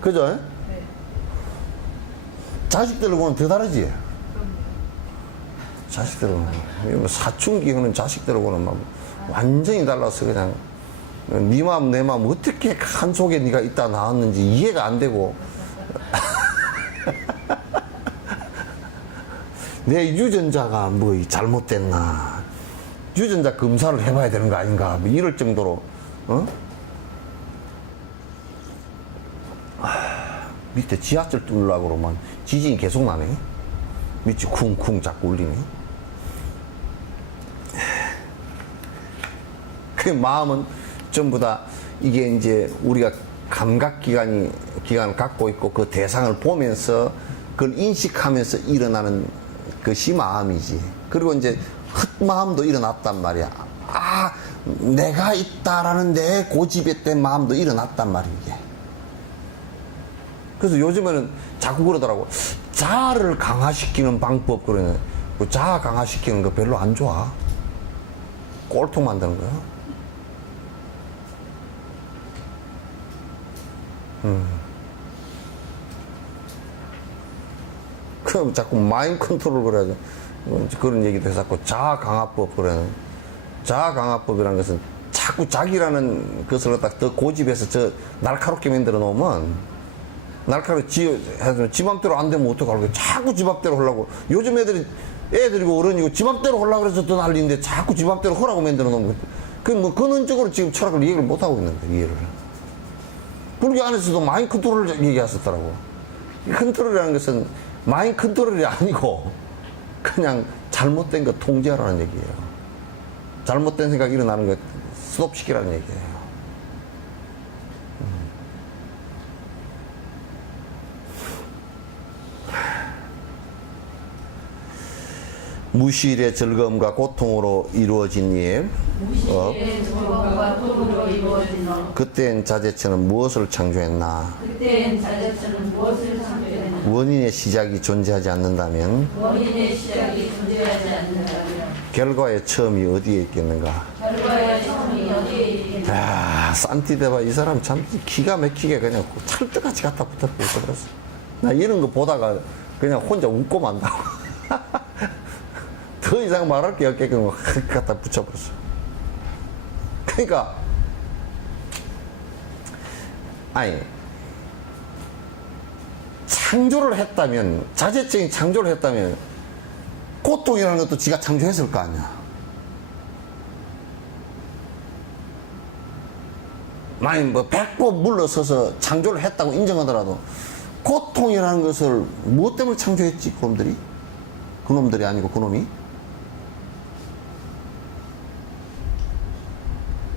그죠? 네. 자식들을 보면 더 다르지? 자식들을 보면 사춘기 하는 자식들을 보면 막 완전히 달라서 그냥 네 마음 내 마음 어떻게 한 속에 네가 있다 나왔는지 이해가 안 되고 내 유전자가 뭐 잘못됐나 유전자 검사를 해봐야 되는 거 아닌가 뭐 이럴 정도로 밑에 지하철 뚫으려고 그러면 지진이 계속 나네. 밑이 쿵쿵 자꾸 울리네. 그 마음은 전부 다 이게 이제 우리가 감각기관을 갖고 있고 그 대상을 보면서 그걸 인식하면서 일어나는 것이 마음이지. 그리고 이제 헛마음도 일어났단 말이야. 아, 내가 있다라는 내 고집에 된 마음도 일어났단 말이야, 이게. 그래서 요즘에는 자꾸 그러더라고. 자아를 강화시키는 방법, 그러네. 그 자아 강화시키는 거 별로 안 좋아. 꼴통 만드는 거야. 그럼 자꾸 마인드 컨트롤 그래야죠. 그런 얘기도 해서 자꾸 자아강화법 그래. 자아강화법이라는 것은 자꾸 자기라는 것을 갖다 더 고집해서 저 날카롭게 만들어 놓으면 날카롭게 지 맘대로 안 되면 어떡하려고 자꾸 지 맘대로 하려고. 요즘 애들이고 어른이고 지 맘대로 하려고 그래서 또 난리인데 자꾸 지 맘대로 하라고 만들어 놓은 거. 그 뭐 근원적으로 지금 철학을 이해를 못 하고 있는데 이해를. 불교 안에서도 마인드 컨트롤을 얘기하셨더라고. 이 컨트롤이라는 것은 마인드 컨트롤이 아니고 그냥 잘못된 거 통제하라는 얘기예요. 잘못된 생각이 일어나는 거 스톱시키라는 얘기예요. 무실의 즐거움과 고통으로 이루어진 일. 무시의 즐거움과 고통으로 이루어진 것. 그때엔 자재처는 무엇을 창조했나? 그때엔 자재처는 무엇을 창조했나? 원인의 시작이 존재하지 않는다면 원인의 시작이 존재하지 않는다면 결과의 처음이 어디에 있겠는가? 결과의 처음이 어디에 있겠나? 야, 산티데바 이 사람 참 기가 막히게 그냥 찰떡같이 갖다 붙잡고 있어버렸어. 나 이런 거 보다가 그냥 혼자 웃고 만다고. 더 이상 말할 게 없게끔 갖다 붙여버렸어. 그러니까, 아니, 창조를 했다면, 자체적인 창조를 했다면, 고통이라는 것도 지가 창조했을 거 아니야. 만약 뭐 100번 물러서서 창조를 했다고 인정하더라도, 고통이라는 것을 무엇 때문에 창조했지, 그놈들이? 그놈들이 아니고 그놈이?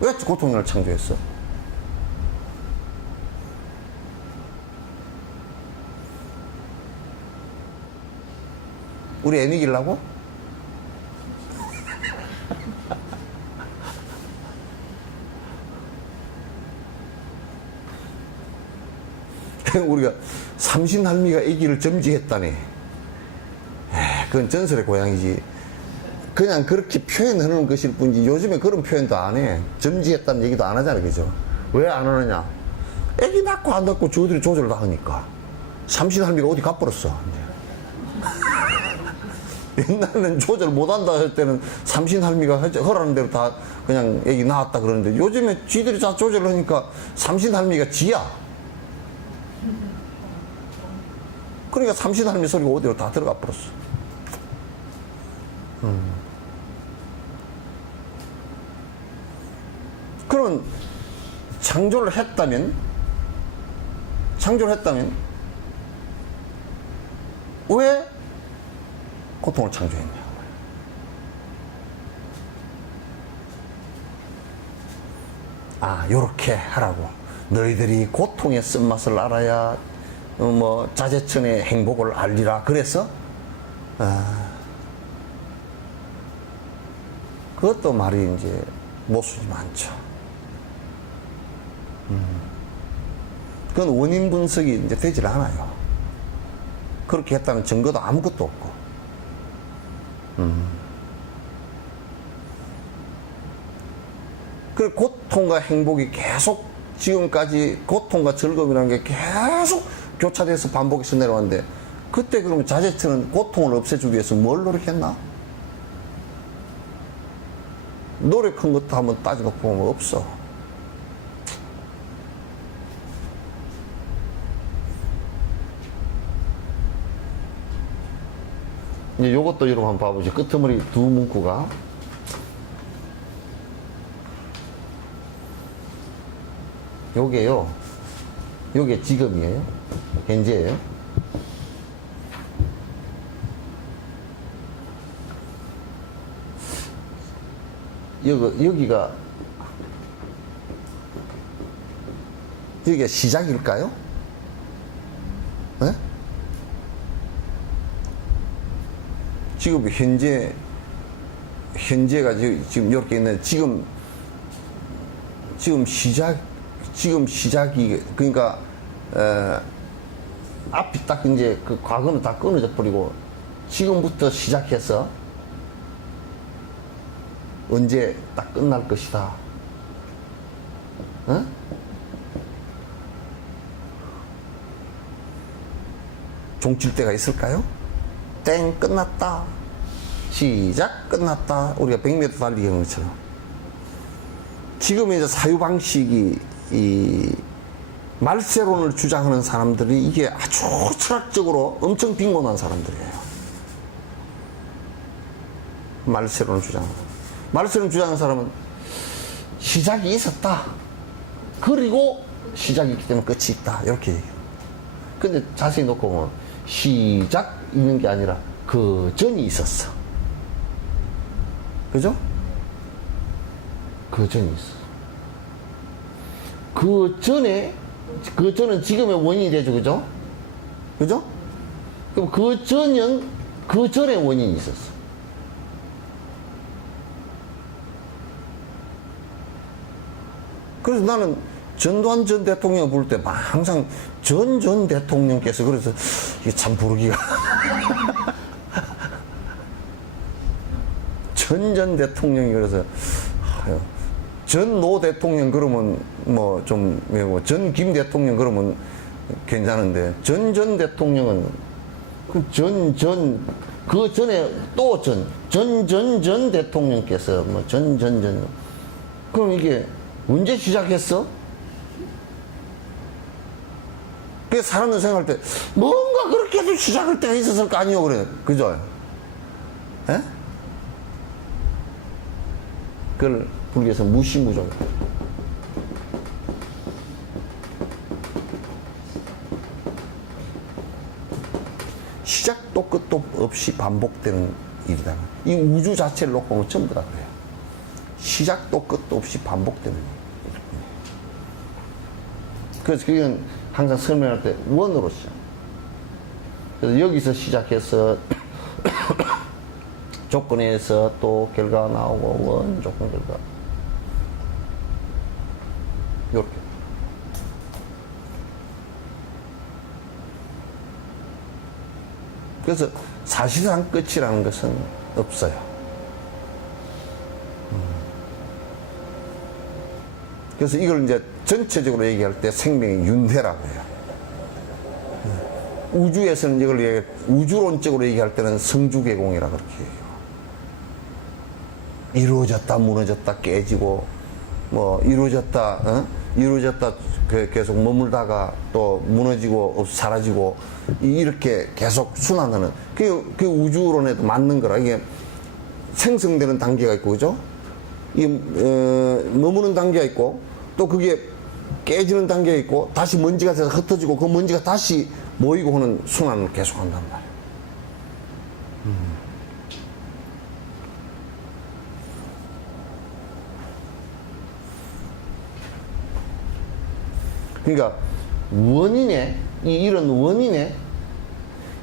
왜 고통을 창조했어? 우리 애 이기려고? 우리가 삼신할미가 아기를 점지했다네. 그건 전설의 고향이지. 그냥 그렇게 표현하는 것일 뿐이지 요즘에 그런 표현도 안 해. 점지했다는 얘기도 안 하잖아, 그죠? 왜 안 하느냐? 애기 낳고 안 낳고 저들이 조절을 다 하니까. 삼신할미가 어디 가버렸어. 옛날에는 조절 못 한다 할 때는 삼신할미가 허라는 대로 다 그냥 애기 낳았다 그러는데 요즘에 쥐들이 다 조절을 하니까 삼신할미가 지야. 그러니까 삼신할미 소리가 어디로 다 들어가 버렸어. 그러면 창조를 했다면 왜 고통을 창조했냐? 요렇게 하라고. 너희들이 고통의 쓴맛을 알아야 뭐 자재천의 행복을 알리라. 그래서 그것도 말이 이제 모순이 많죠. 그건 원인 분석이 이제 되질 않아요. 그렇게 했다는 증거도 아무것도 없고. 그 고통과 행복이 계속 지금까지 고통과 즐거움이라는 게 계속 교차돼서 반복해서 내려왔는데 그때 그러면 자제처는 고통을 없애주기 위해서 뭘 노력했나? 노력한 것도 한번 따지고 보면 없어. 이제 요것도 여러분 한번 봐보죠. 끄트머리 두 문구가. 요게요. 요게 지금이에요. 현재예요. 여기가 시작일까요? 네? 지금 현재가 지금 이렇게 있는데 지금 시작이 그러니까 앞이 딱 이제 그 과거는 다 끊어져 버리고 지금부터 시작해서 언제 딱 끝날 것이다. 어? 종칠 때가 있을까요? 땡 끝났다. 시작 끝났다. 우리가 100m 달리기 하는 것처럼. 지금 이제 사유 방식이 이 말세론을 주장하는 사람들이 이게 아주 철학적으로 엄청 빈곤한 사람들이에요. 말세론을 주장하는. 말세론 주장하는 사람은 시작이 있었다. 그리고 시작이 있기 때문에 끝이 있다. 이렇게 얘기해요. 근데 자세히 놓고 보면 시작 있는 게 아니라 그 전이 있었어. 그죠? 그 전이 있어. 그 전은 지금의 원인이 되죠. 그죠? 그죠? 그럼 그 전에 원인이 있었어. 그래서 나는 전두환 전 대통령 부를 때 항상 전 대통령께서 그래서 이게 참 부르기가 전 대통령이 그래서 전 노 대통령 그러면 뭐 좀 전 김 대통령 그러면 괜찮은데 전 대통령은 그 그 전에 또 전 대통령께서 뭐 그럼 이게 언제 시작했어? 그 사람들 생각할 때 뭔가 그렇게 해서 시작할 때가 있었을 거 아니요 그래. 그죠? 에? 그걸 불교에서 무시무종. 시작도 끝도 없이 반복되는 일이다. 이 우주 자체를 놓고 보면 전부 다 그래요. 시작도 끝도 없이 반복되는 일. 그래서 그건 항상 설명할 때 원으로 시작. 그래서 여기서 시작해서 조건에서 또 결과가 나오고 원, 조건, 결과. 이렇게. 그래서 사실상 끝이라는 것은 없어요. 그래서 이걸 이제 전체적으로 얘기할 때 생명의 윤회라고 해요. 우주에서는 이걸 우주론적으로 얘기할 때는 성주개공이라고 그렇게 해요. 이루어졌다, 무너졌다, 깨지고, 뭐, 이루어졌다, 계속 머물다가 또 무너지고, 사라지고, 이렇게 계속 순환하는, 그게 우주론에도 맞는 거라. 이게 생성되는 단계가 있고, 그죠? 머무는 단계가 있고, 또 그게 깨지는 단계가 있고, 다시 먼지가 돼서 흩어지고, 그 먼지가 다시 모이고 하는 순환을 계속 한단 말이에요. 그러니까 이런 원인의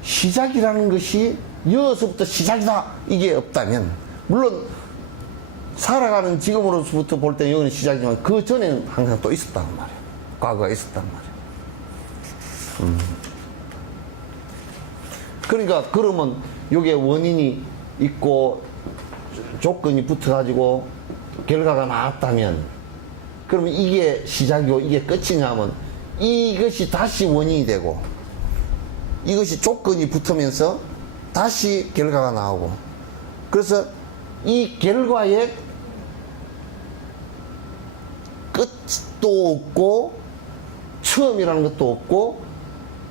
시작이라는 것이 여기서부터 시작이다 이게 없다면, 물론 살아가는 지금으로부터 볼 때 여기는 시작이지만 그 전에는 항상 또 있었단 말이에요. 과거가 있었단 말이에요. 그러니까 그러면 여기에 원인이 있고 조건이 붙어가지고 결과가 나왔다면, 그러면 이게 시작이고 이게 끝이냐면 이것이 다시 원인이 되고 이것이 조건이 붙으면서 다시 결과가 나오고, 그래서 이 결과에 끝도 없고 처음이라는 것도 없고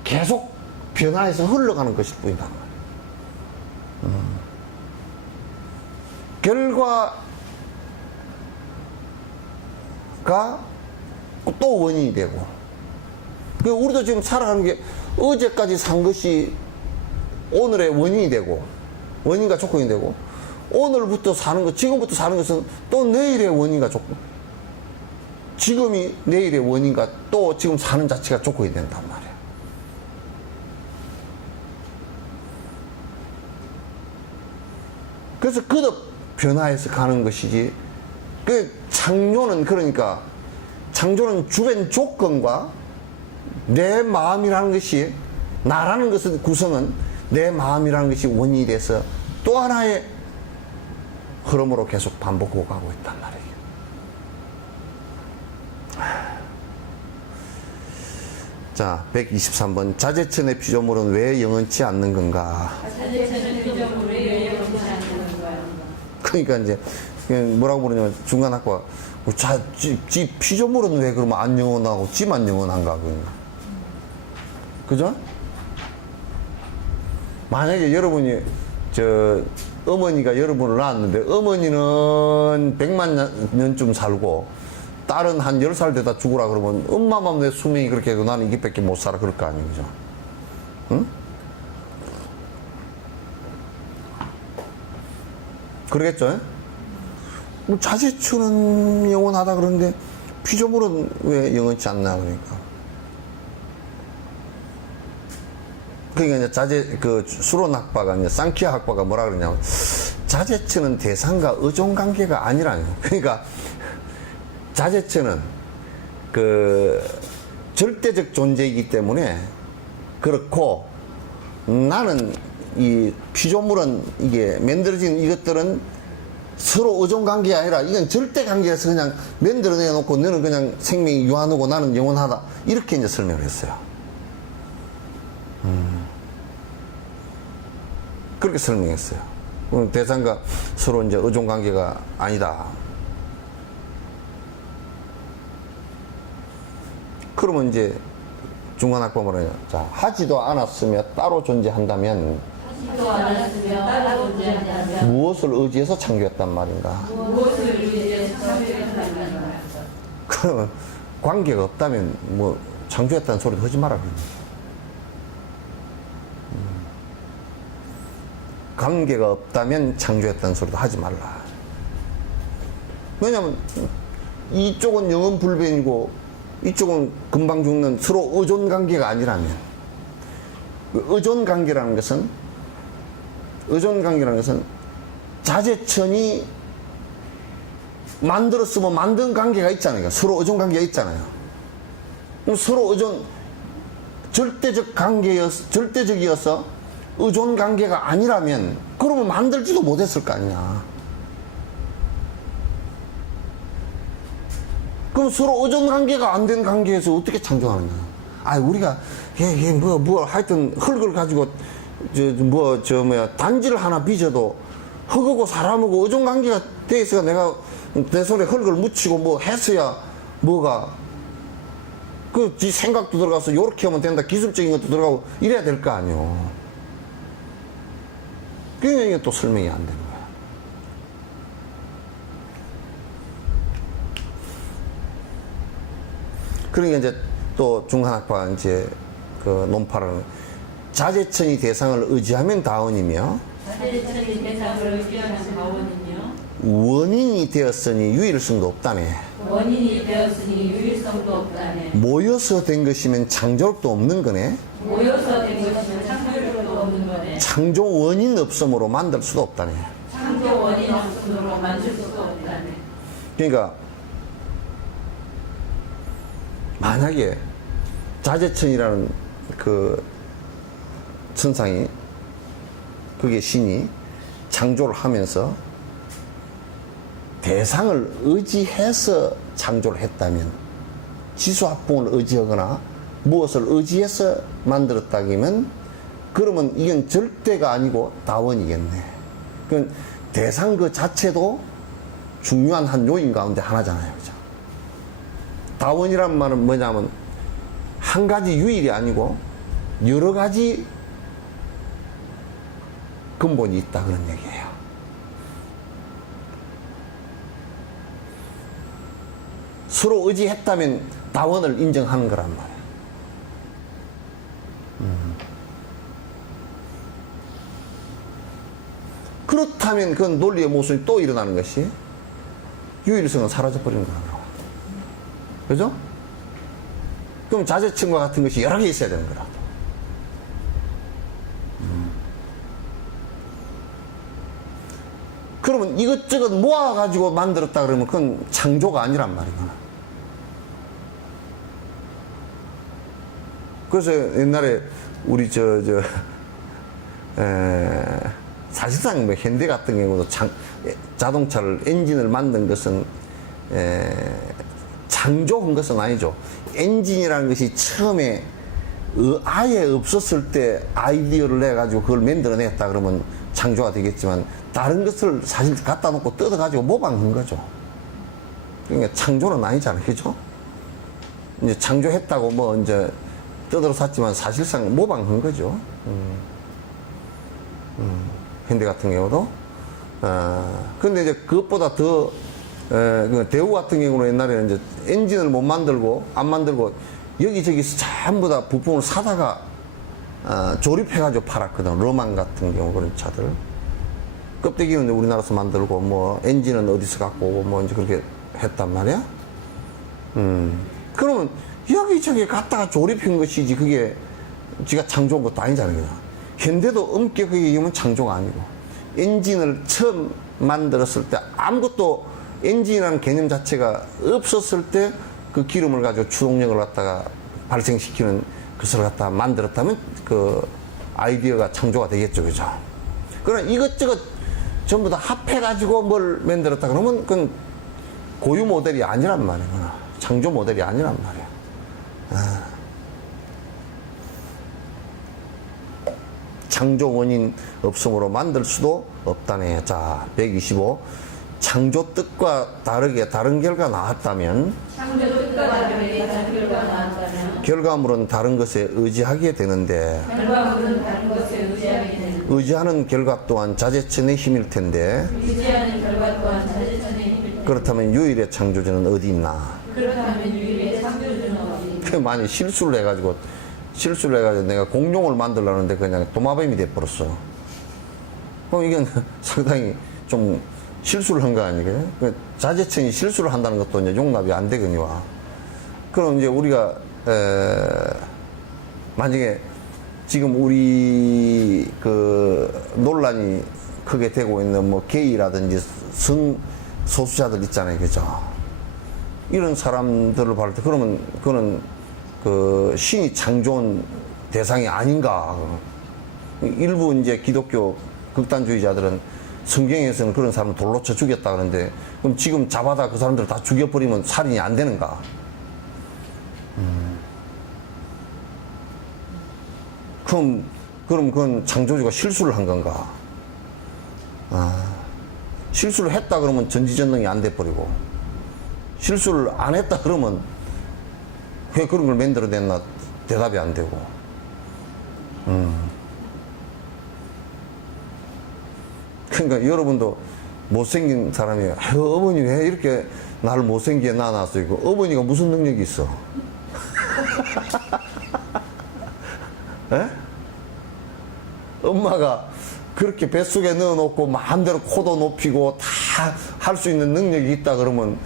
계속 변화해서 흘러가는 것일 뿐이다. 결과가 또 원인이 되고, 우리도 지금 살아가는 게 어제까지 산 것이 오늘의 원인이 되고, 원인과 조건이 되고, 오늘부터 사는 것, 지금부터 사는 것은 또 내일의 원인과 조건, 지금이 내일의 원인과 또 지금 사는 자체가 조건이 된단 말이에요. 그래서 거듭 변화해서 가는 것이지, 그 창조는, 그러니까 창조는 주변 조건과 내 마음이라는 것이, 나라는 것의 구성은 내 마음이라는 것이 원인이 돼서 또 하나의 흐름으로 계속 반복하고 가고 있단 말이에요. 자, 123번. 자재천의 피조물은 왜 영원치 않는 건가? 자재천의 피조물을 왜 영원치 않는 건가요? 그러니까 이제 그냥 뭐라고 부르냐면 중간 학과 지 피조물은 왜 그러면 안 영원하고 지만 영원한가? 그죠? 만약에 여러분이 어머니가 여러분을 낳았는데 어머니는 100만 년쯤 살고 딸은 한 10살 되다 죽으라 그러면 엄마만 내 수명이 그렇게 해도 나는 이게밖에 못 살아 그럴 거 아니에요. 그죠? 응? 그러겠죠? 뭐 자재천은 영원하다 그러는데 피조물은 왜 영원치 않나 그러니까. 그러니까 이제 수론학파가 이제 쌍키아 학파가 뭐라 그러냐면 자재천은 대상과 의존 관계가 아니라요. 그러니까 자재천은 절대적 존재이기 때문에 그렇고 나는 이 피조물은 이게 만들어진 이것들은 서로 의존 관계가 아니라 이건 절대 관계에서 그냥 만들어내 놓고 너는 그냥 생명이 유한하고 나는 영원하다 이렇게 이제 설명을 했어요. 그렇게 설명했어요. 대상과 서로 이제 의존 관계가 아니다. 그러면 이제 중간학과 뭐라냐. 자, 하지도 않았으며 따로 존재한다면 하지도 않았으며 따로 존재한다면 무엇을 의지해서 창조했단 말인가? 무엇을 의지해서 창조했단 말인가? 그러면 관계가 없다면 뭐 창조했다는 소리도 하지 마라. 관계가 없다면 창조했다는 소리도 하지 말라. 왜냐면 이쪽은 영원 불변이고 이쪽은 금방 죽는 서로 의존 관계가 아니라면 의존 관계라는 것은 자재천이 만들었으면 만든 관계가 있잖아요. 서로 의존 관계가 있잖아요. 서로 의존 절대적이어서 의존 관계가 아니라면 그러면 만들지도 못했을 거 아니냐. 그럼 서로 의존 관계가 안 된 관계에서 어떻게 창조하느냐. 우리가 하여튼 흙을 가지고 단지를 하나 빚어도 흙하고 사람하고 의존 관계가 돼 있어야 내가 내 손에 흙을 묻히고 뭐 했어야 뭐가 지 생각도 들어가서 요렇게 하면 된다 기술적인 것도 들어가고 이래야 될 거 아니요. 그러니까 이게 또 설명이 안 되는 거야. 그러니까 이제 또 중간학파 이제 논파는 자재천이 대상을 의지하면 다원이며 자재천이 대상을 의지하면 다원이며 원인이 되었으니 유일성도 없다네. 원인이 되었으니 유일성도 없다네. 모여서 된 것이면 창조력도 없는 거네. 모여서 된 것이면 창조력도 없는 거네. 창조 원인 없음으로 만들 수도 없다네. 창조 원인 없음으로 만들 수도 없다네. 그러니까 만약에 자재천이라는 천상이 그게 신이 창조를 하면서 대상을 의지해서 창조를 했다면 지수합봉을 의지하거나 무엇을 의지해서 만들었다면 그러면 이건 절대가 아니고 다원이겠네. 그건 대상 그 자체도 중요한 한 요인 가운데 하나잖아요. 그죠? 다원이란 말은 뭐냐면 한 가지 유일이 아니고 여러 가지 근본이 있다 그런 얘기예요. 서로 의지했다면 다원을 인정하는 거란 말이에요. 그렇다면 그 논리의 모순이 또 일어나는 것이 유일성은 사라져버리는 거라고. 그죠? 그럼 자재천과 같은 것이 여러 개 있어야 되는 거라. 그러면 이것저것 모아가지고 만들었다 그러면 그건 창조가 아니란 말이구나. 그래서 옛날에 우리 사실상 뭐 현대 같은 경우도 자동차를 엔진을 만든 것은 창조한 것은 아니죠. 엔진이라는 것이 처음에 아예 없었을 때 아이디어를 내가지고 그걸 만들어냈다 그러면 창조가 되겠지만 다른 것을 사실 갖다 놓고 뜯어가지고 모방한 거죠. 그러니까 창조는 아니잖아요. 그죠? 이제 창조했다고 뭐 이제 뜯어 샀지만 사실상 모방한 거죠. 현대 같은 경우도. 근데 이제 그것보다 더, 그 대우 같은 경우는 옛날에는 이제 엔진을 못 만들고, 안 만들고, 여기저기서 전부 다 부품을 사다가, 조립해가지고 팔았거든. 러망 같은 경우 그런 차들. 껍데기는 이제 우리나라에서 만들고, 뭐, 엔진은 어디서 갖고 오고, 뭐, 이제 그렇게 했단 말이야. 그러면 여기저기 갖다가 조립한 것이지, 그게 지가 창조한 것도 아니잖아요. 현대도 엄격하게 얘기하면 창조가 아니고, 엔진을 처음 만들었을 때 아무것도 엔진이라는 개념 자체가 없었을 때 그 기름을 가지고 추동력을 갖다가 발생시키는 것을 갖다가 만들었다면 그 아이디어가 창조가 되겠죠. 그죠? 그러나 이것저것 전부 다 합해가지고 뭘 만들었다 그러면 그건 고유 모델이 아니란 말이야. 창조 모델이 아니란 말이야. 창조 원인 없음으로 만들 수도 없다네. 자, 125. 창조 뜻과 다르게 다른 결과 나왔다면 창조 뜻과 다르게 다른 결과 나왔다면 결과물은 다른 것에 의지하게 되는데 결과물은 다른 것에 의지하게 되는 의지하는 결과 또한 자재천의 힘일 텐데 의지하는 결과 또한 자재천의 힘일 그렇다면 유일의 창조주는 어디 있나? 그렇다면 유일의 창조주는 어디 그 만약 실수를 해가지고 내가 공룡을 만들려는데 그냥 도마뱀이 돼버렸어. 그럼 이건 상당히 좀 실수를 한 거 아니겠어요? 자재천이 실수를 한다는 것도 이제 용납이 안 되거니와. 그럼 이제 우리가, 만약에 지금 우리 그 논란이 크게 되고 있는 뭐 게이라든지 성소수자들 있잖아요. 그죠? 이런 사람들을 볼 때 그러면 그거는 그 신이 창조한 대상이 아닌가. 일부 이제 기독교 극단주의자들은 성경에서는 그런 사람을 돌로 쳐 죽였다 그러는데 그럼 지금 잡아다 그 사람들을 다 죽여버리면 살인이 안 되는가? 그럼 그건 창조주가 실수를 한 건가? 실수를 했다 그러면 전지전능이 안 돼버리고 실수를 안 했다 그러면 왜 그런 걸 만들어냈나 대답이 안 되고. 그러니까 여러분도 못생긴 사람이 어머니 왜 이렇게 나를 못생기게 낳아놨어? 이거 어머니가 무슨 능력이 있어? 에? 엄마가 그렇게 뱃속에 넣어놓고 마음대로 코도 높이고 다 할 수 있는 능력이 있다 그러면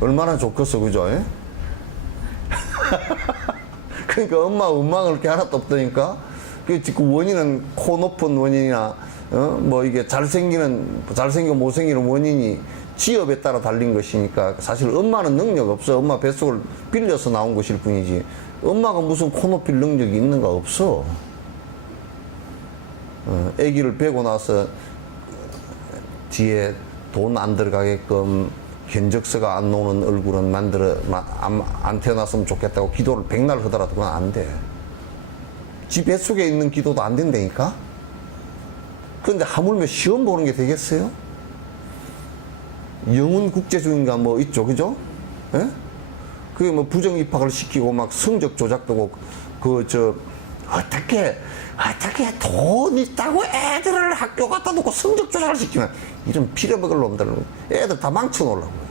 얼마나 좋겠어, 그죠? 에? 그러니까 엄마 음악을 게 하나도 없다니까. 그 원인은 코 높은 원인이나 뭐 이게 잘생기고 못생기는 원인이 지엽에 따라 달린 것이니까 사실 엄마는 능력 없어. 엄마 뱃속을 빌려서 나온 것일 뿐이지 엄마가 무슨 코 높일 능력이 있는가 없어. 아기를 베고 나서 뒤에 돈 안 들어가게끔 견적서가 안 나오는 얼굴은 안 태어났으면 좋겠다고 기도를 백날 하더라도 그건 안 돼. 지 뱃속에 있는 기도도 안 된다니까? 그런데 하물며 시험 보는 게 되겠어요? 영훈 국제주의인가 뭐 있죠, 그죠? 예? 그게 뭐 부정 입학을 시키고 막 성적 조작도 어떻게 돈 있다고 애들을 학교 갖다 놓고 성적 조작을 시키면 이런 피려먹을 놈들은 애들 다 망쳐놓으려고요.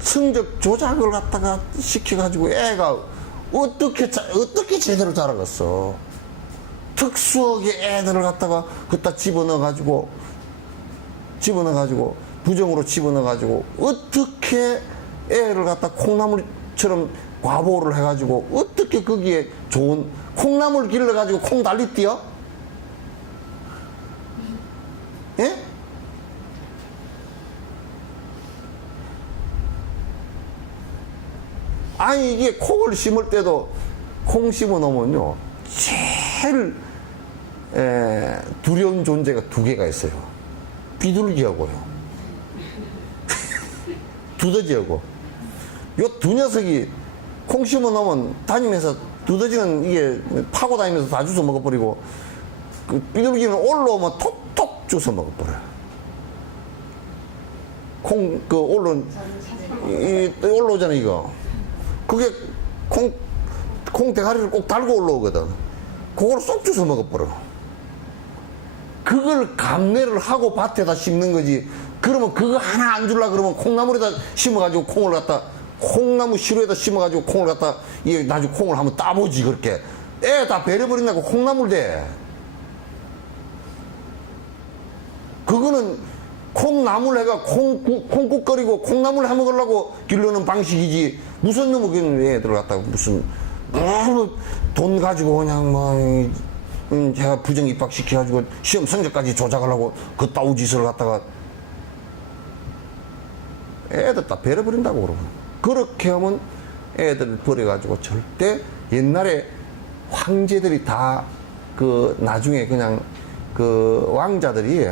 성적 조작을 갖다가 시켜가지고 애가 어떻게 제대로 자라겠어. 특수하게 애들을 갖다가 그따 집어넣어가지고 부정으로 집어넣어가지고 어떻게 애를 갖다 콩나물처럼 과보를 해가지고 어떻게 거기에 좋은 콩나물 길러가지고 콩 달리 뛰어? 예? 아니 이게 콩을 심을 때도 콩 심어 놓으면요 제일 두려운 존재가 두 개가 있어요. 비둘기하고요 두더지하고. 요 두 녀석이 콩 심어 놓으면 다니면서 두더지는 이게 파고 다니면서 다 주워 먹어버리고, 그 비둘기는 올라오면 톡톡 주워 먹어버려요. 콩, 그 올라오잖아, 이거. 그게 콩 대가리를 꼭 달고 올라오거든. 그걸 쏙 주워 먹어버려. 그걸 감내를 하고 밭에다 심는 거지. 그러면 그거 하나 안 줄라 그러면 콩나물에다 심어가지고 콩을 갖다, 콩나무 시루에다 심어가지고 콩을 갖다, 이게 나중에 콩을 한번 따보지, 그렇게. 애 다 베려버린다고 콩나물 돼. 그거는 콩나물 해가 콩국 끓이고 콩나물 해 먹으려고 기르는 방식이지. 무슨 놈의 그런 애들 갖다가 무슨, 돈 가지고 그냥 제가 부정 입학시켜가지고 시험 성적까지 조작하려고 그따위 짓을 갖다가 애들 다 베려버린다고 그러고. 그렇게 하면 애들을 버려가지고 절대 옛날에 황제들이 다 그 나중에 그냥 그 왕자들이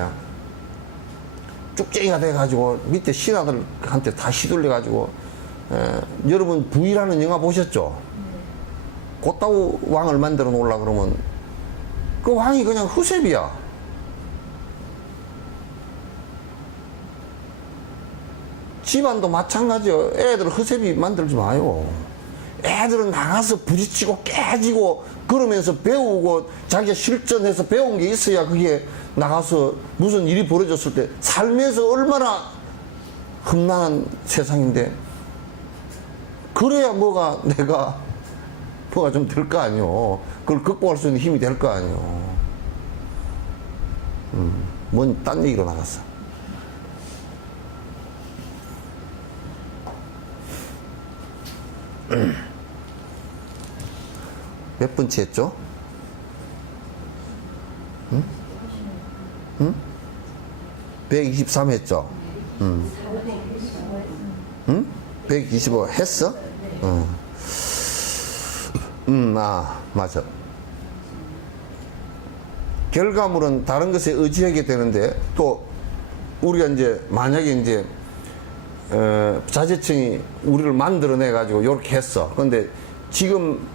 쭉쟁이가 돼가지고 밑에 신하들한테 다 휘둘려가지고 여러분 부위라는 영화 보셨죠? 그따위 왕을 만들어 놓으려고 그러면 그 왕이 그냥 후세비야. 집안도 마찬가지요. 애들 허세비 만들지 마요. 애들은 나가서 부딪히고 깨지고 그러면서 배우고 자기가 실전해서 배운 게 있어야 그게 나가서 무슨 일이 벌어졌을 때 살면서 얼마나 험난한 세상인데, 그래야 뭐가 좀 될 거 아니요. 그걸 극복할 수 있는 힘이 될 거 아니요. 뭔 딴 얘기로 나갔어. 몇 번째 했죠? 응? 응? 123 했죠? 응? 125 했어? 응. 맞아. 결과물은 다른 것에 의지하게 되는데, 또 우리가 이제 만약에 이제 자재청이 우리를 만들어내 가지고 이렇게 했어. 그런데 지금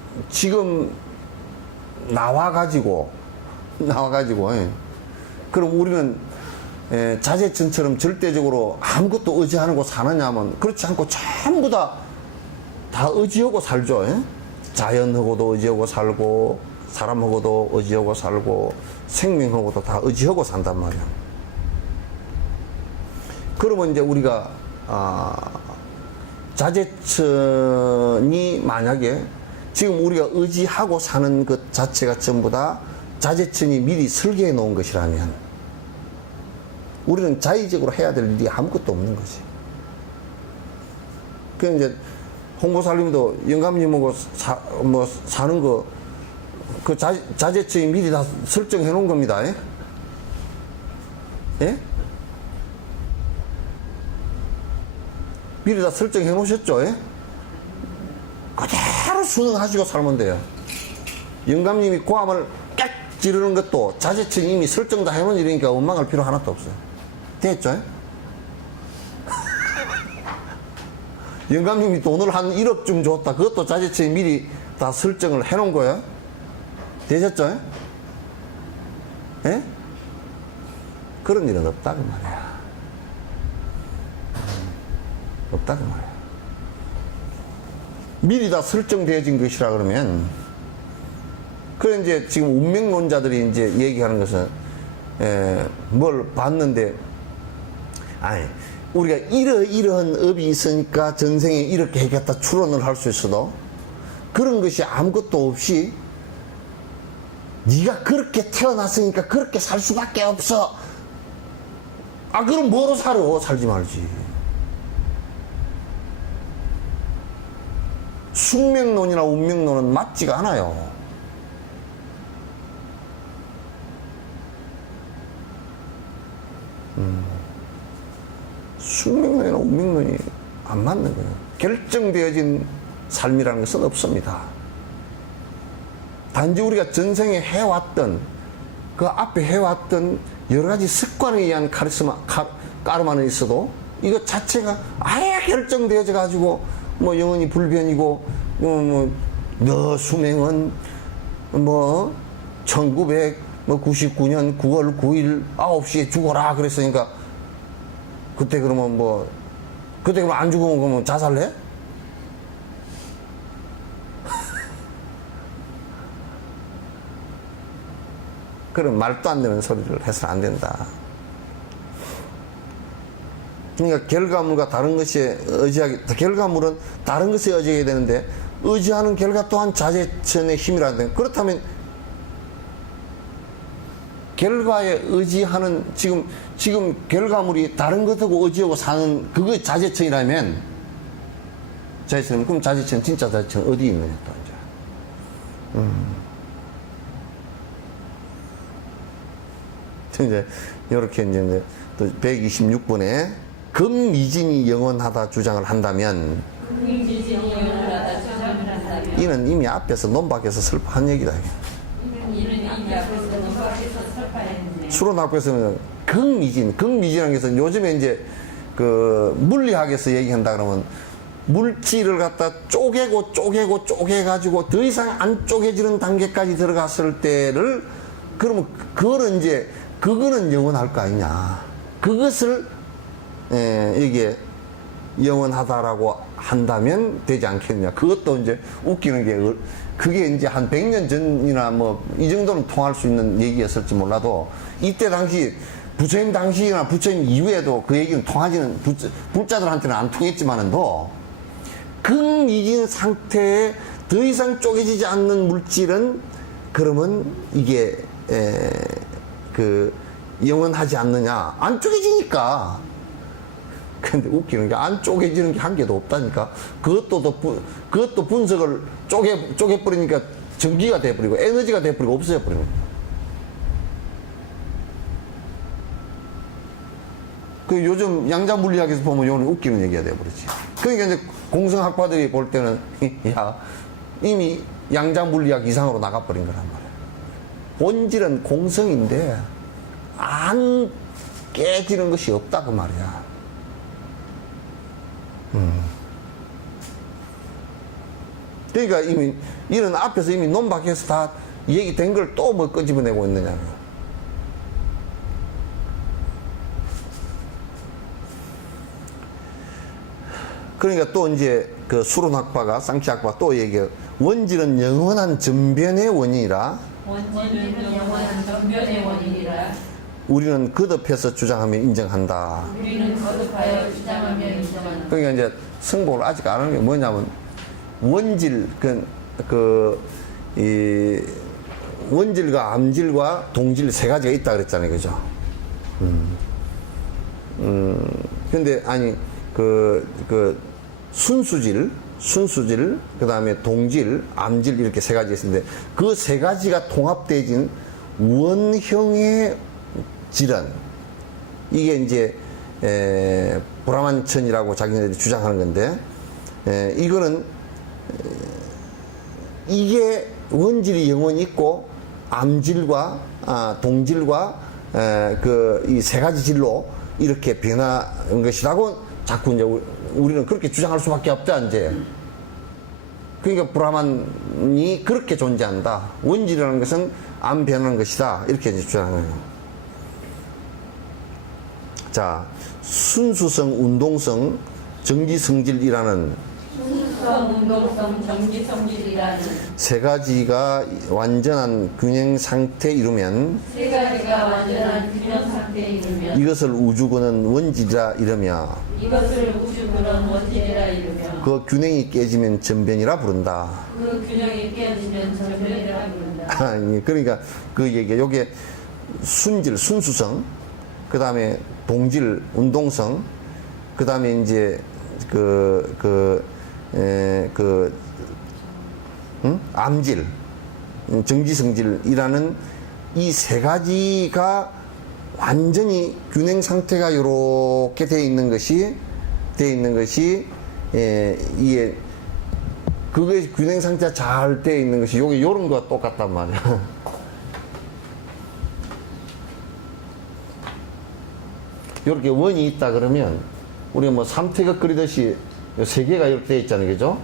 나와가지고 그럼 우리는 자재청처럼 절대적으로 아무것도 의지 안 하고 사느냐 하면 그렇지 않고 전부 다 의지하고 살죠. 자연하고도 의지하고 살고 사람하고도 의지하고 살고 생명하고도 다 의지하고 산단 말이야. 그러면 이제 우리가 자재청이 만약에 지금 우리가 의지하고 사는 것 자체가 전부 다 자재청이 미리 설계해 놓은 것이라면 우리는 자의적으로 해야 될 일이 아무것도 없는 거지. 그 이제 홍보살님도 영감님하고 사는 거 그 자재청이 미리 다 설정해 놓은 겁니다. 예? 미리 다 설정해 놓으셨죠? 예? 그대로 순응하시고 살면 돼요. 영감님이 고함을 깍 지르는 것도 자재청이 이미 설정 다 해놓은 일이니까 원망할 필요 하나도 없어요. 됐죠? 영감님이 돈을 한 1억쯤 줬다. 그것도 자재청이 미리 다 설정을 해놓은 거예요. 되셨죠? 예? 그런 일은 없다 그 말이야. 없다 그 말이야. 미리 다 설정되어진 것이라 그러면, 그래 이제 지금 운명론자들이 이제 얘기하는 것은 뭘 봤는데, 아니 우리가 이러한 업이 있으니까 전생에 이렇게 해겠다 추론을 할 수 있어도 그런 것이 아무것도 없이 네가 그렇게 태어났으니까 그렇게 살 수밖에 없어. 그럼 뭐로 살아? 살지 말지. 숙명론이나 운명론은 맞지가 않아요. 숙명론이나 운명론이 안 맞는 거예요. 결정되어진 삶이라는 것은 없습니다. 단지 우리가 전생에 해왔던 그 앞에 해왔던 여러 가지 습관에 의한 까르마는 있어도 이것 자체가 아예 결정되어져 가지고 뭐 영원히 불변이고 너 수명은 1999년 9월 9일 9시에 죽어라 그랬으니까 그때 그러면 안 죽으면 그러면 자살해? 그런 말도 안 되는 소리를 해서는 안 된다. 그러니까 결과물과 다른 것에 결과물은 다른 것에 의지해야 되는데 의지하는 결과 또한 자제천의 힘이라는. 그렇다면 결과에 의지하는 지금 결과물이 다른 것하고 의지하고 사는 그게 자제천이라면 그럼 자제천 진짜 자제천 어디 있느냐 또 이제 이렇게 이제 또 126번에 금미진이 영원하다 주장을 한다면 이는 이미 앞에서 논밖에서 설파한 얘기다. 수론 앞에서는 극미진이라는 것은 요즘에 이제 그 물리학에서 얘기한다 그러면 물질을 갖다 쪼개가지고 더 이상 안 쪼개지는 단계까지 들어갔을 때를 그러면 그거는 영원할 거 아니냐. 그것을 이게 영원하다라고 한다면 되지 않겠느냐. 그것도 이제 웃기는 게 그게 이제 한 100년 전이나 이 정도는 통할 수 있는 얘기였을지 몰라도 이때 당시 부처님 당시나 부처님 이후에도 그 얘기는 통하지는 불자들한테는 안 통했지만은도 극미진 상태에 더 이상 쪼개지지 않는 물질은 그러면 이게 영원하지 않느냐. 안 쪼개지니까. 근데 웃기는 게 안 쪼개지는 게 한 개도 없다니까. 그것도 분석을 쪼개버리니까 전기가 돼버리고 에너지가 돼버리고 없어져버리는 거야. 그 요즘 양자 물리학에서 보면 이거는 웃기는 얘기가 돼버리지. 그러니까 이제 공성학파들이 볼 때는 이미 양자 물리학 이상으로 나가버린 거란 말이야. 본질은 공성인데 안 깨지는 것이 없다 그 말이야. 그러니까 이런 앞에서 이미 논밖에서 다 얘기된 걸 또 끄집어내고 있느냐고. 그러니까 또 이제 그 수론학파가 쌍치학파 또 얘기해. 원질은 영원한 전변의 원인이라. 원질은 영원한 전변의 원인이라. 우리는 거듭해서 주장하며 인정한다. 우리는 거듭하여 주장하며 인정한다. 그러니까 이제 승복을 아직 안 하는 게 뭐냐면 원질 이 원질과 암질과 동질 세 가지가 있다 그랬잖아요, 그죠? 근데 아니 순수질, 그 다음에 동질, 암질 이렇게 세 가지 있는데 그 세 가지가 통합되어진 원형의 질은 이게 이제 브라만천이라고 자기네들이 주장하는 건데 이거는 이게 원질이 영원히 있고 암질과 동질과 이 세 가지 질로 이렇게 변한 것이라고 자꾸 이제 우리는 그렇게 주장할 수밖에 없다 이제. 그러니까 브라만이 그렇게 존재한다. 원질이라는 것은 안 변하는 것이다. 이렇게 이제 주장하는 거예요. 자, 순수성, 운동성, 정지성질이라는 순수성, 운동성, 정지성질이라는 세 가지가 완전한 균형 상태에 이르면 세 가지가 완전한 균형 상태에 이르면 이것을 우주근은 원질이라 이르며 이것을 우주근은 원질이라 이르며 그 균형이 깨지면 전변이라 부른다. 그 균형이 깨지면 전변이라 부른다. 그러니까 그 얘기가 요게 순질, 순수성, 그 다음에 동질, 운동성, 그 다음에 이제 암질, 정지성질이라는 이 세 가지가 완전히 균형 상태가 이렇게 되어 있는 것이 이게 그게 균형 상태가 잘 되어 있는 것이 요게 요런 거와 똑같단 말이야. 이렇게 원이 있다 그러면 우리가 삼태각 그리듯이 세 개가 이렇게 되어 있잖아요, 그죠?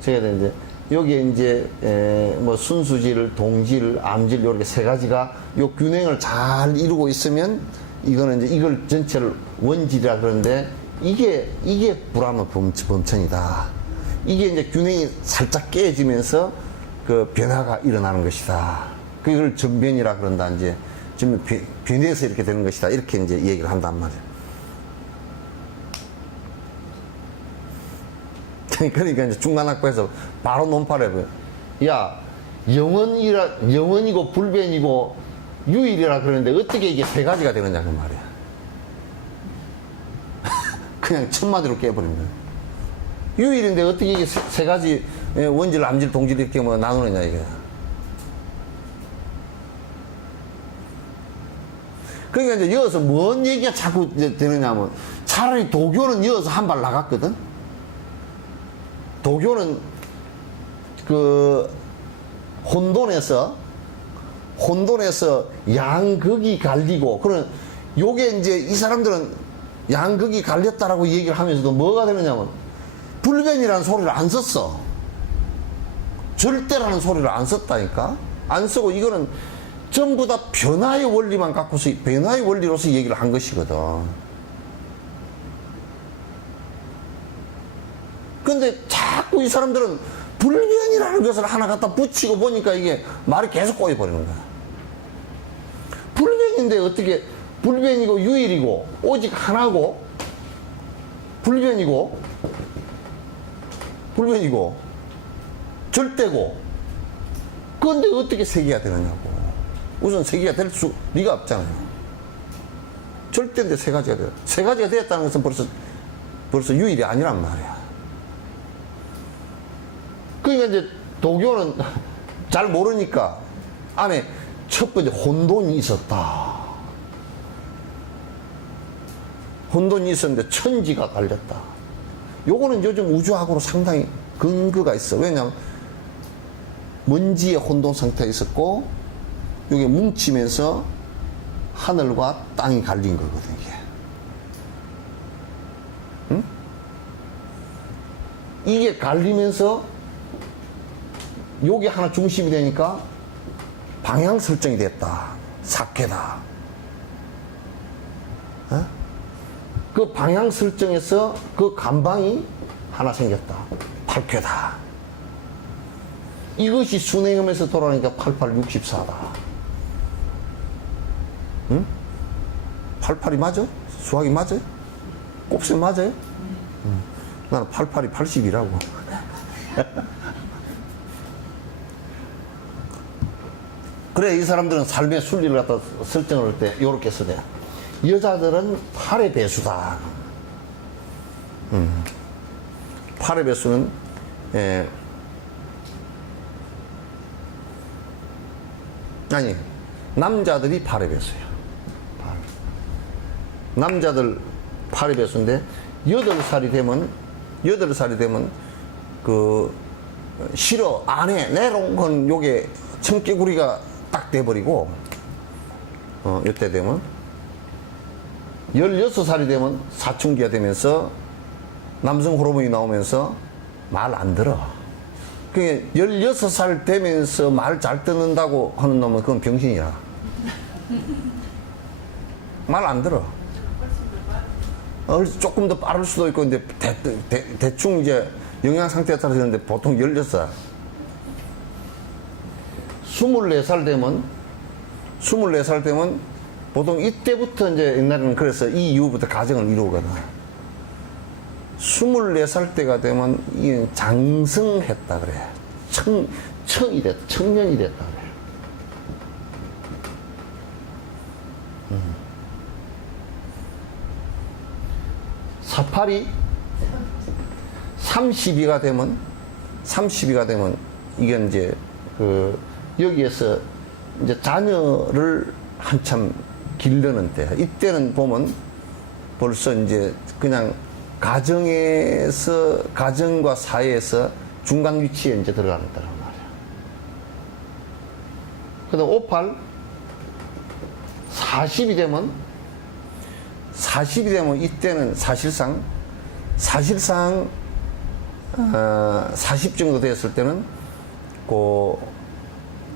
세 개가 되는데 여기에 이제 뭐 순수질, 동질, 암질 이렇게 세 가지가 요 균형을 잘 이루고 있으면 이거는 이제 이걸 전체를 원질이라 그러는데 이게 불안한 범천이다. 이게 이제 균형이 살짝 깨지면서 그 변화가 일어나는 것이다. 그걸 전변이라 그런다. 이제 좀 변해서 이렇게 되는 것이다. 이렇게 이제 얘기를 한단 말이에요. 그러니까 이제 중간학부에서 바로 논파를 해봐요. 야, 영원이고 불변이고 유일이라 그러는데 어떻게 이게 세 가지가 되느냐, 그 말이야. 그냥 첫마디로 깨버린 거야. 유일인데 어떻게 이게 세 가지 원질, 암질, 동질 이렇게 뭐 나누느냐, 이게. 그러니까 이제 여기서 뭔 얘기가 자꾸 이제 되느냐 하면 차라리 도교는 여기서 한 발 나갔거든? 도교는 그 혼돈에서 양극이 갈리고 그런 요게 이제 이 사람들은 양극이 갈렸다라고 얘기를 하면서도 뭐가 되느냐면 불변이라는 소리를 안 썼어. 절대라는 소리를 안 썼다니까. 안 쓰고 이거는 전부 다 변화의 원리만 갖고서 변화의 원리로서 얘기를 한 것이거든. 근데 자꾸 이 사람들은 불변이라는 것을 하나 갖다 붙이고 보니까 이게 말이 계속 꼬여버리는 거야. 불변인데 어떻게 불변이고 유일이고 오직 하나고 불변이고 절대고 그런데 어떻게 세 개가 되느냐고. 우선 세 개가 될 수 리가 없잖아요. 절대인데 세 가지가 돼요. 세 가지가 되었다는 것은 벌써 유일이 아니란 말이야. 그러니까 이제 도교는 잘 모르니까 안에 첫 번째 혼돈이 있었다. 혼돈이 있었는데 천지가 갈렸다. 요거는 요즘 우주학으로 상당히 근거가 있어. 왜냐하면 먼지의 혼돈 상태에 있었고 요게 뭉치면서 하늘과 땅이 갈린 거거든, 이게. 응? 이게 갈리면서 요게 하나 중심이 되니까 방향 설정이 됐다. 사케다. 어? 그 방향 설정에서 그 감방이 하나 생겼다. 팔쾌다. 이것이 순행하면서 돌아가니까 8864다. 응? 88이 맞아? 수학이 맞아? 곱셈 맞아요? 나는 88이 80이라고. 그래, 이 사람들은 삶의 순리를 갖다 설정을 할 때 요렇게 쓰네. 여자들은 8의 배수다. 8의 배수는 아니, 남자들이 8의 배수야. 남자들 8의 배수인데 8살이 되면 그 싫어 안 해 내놓은 건 요게 청개구리가 딱 돼버리고 이때 되면 16살이 되면 사춘기가 되면서 남성 호르몬이 나오면서 말 안 들어. 그게 16살 되면서 말 잘 듣는다고 하는 놈은 그건 병신이야. 말 안 들어. 조금 더 빠를 수도 있고, 근데 대충 이제 영양 상태에 따라 되는데 보통 16살. 24살 되면 보통 이때부터 이제 옛날에는 그래서 이 이후부터 가정을 이루거든. 24살 때가 되면 이 장성했다 그래. 청이 됐다. 청년이 됐다 그래. 48이 32가 되면 이게 이제 여기에서 이제 자녀를 한참 기르는 때, 이때는 보면 벌써 이제 그냥 가정과 사회에서 중간 위치에 이제 들어가는 거란 말이야. 그 다음 58, 40이 되면 이때는 사실상 40 정도 되었을 때는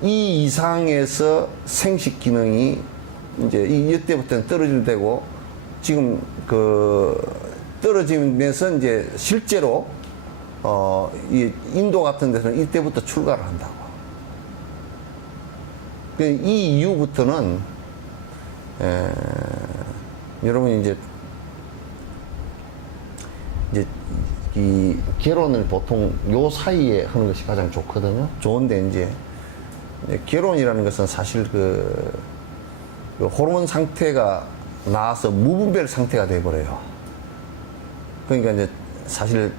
이 이상에서 생식 기능이 이제 이때부터는 떨어질 때고 지금 떨어지면서 이제 실제로 이 인도 같은 데서는 이때부터 출가를 한다고. 이 이후부터는 여러분이 이제 이 결혼을 보통 요 사이에 하는 것이 가장 좋거든요. 좋은데 이제 결혼이라는 것은 사실 그 호르몬 상태가 나와서 무분별 상태가 돼버려요. 그러니까 이제 사실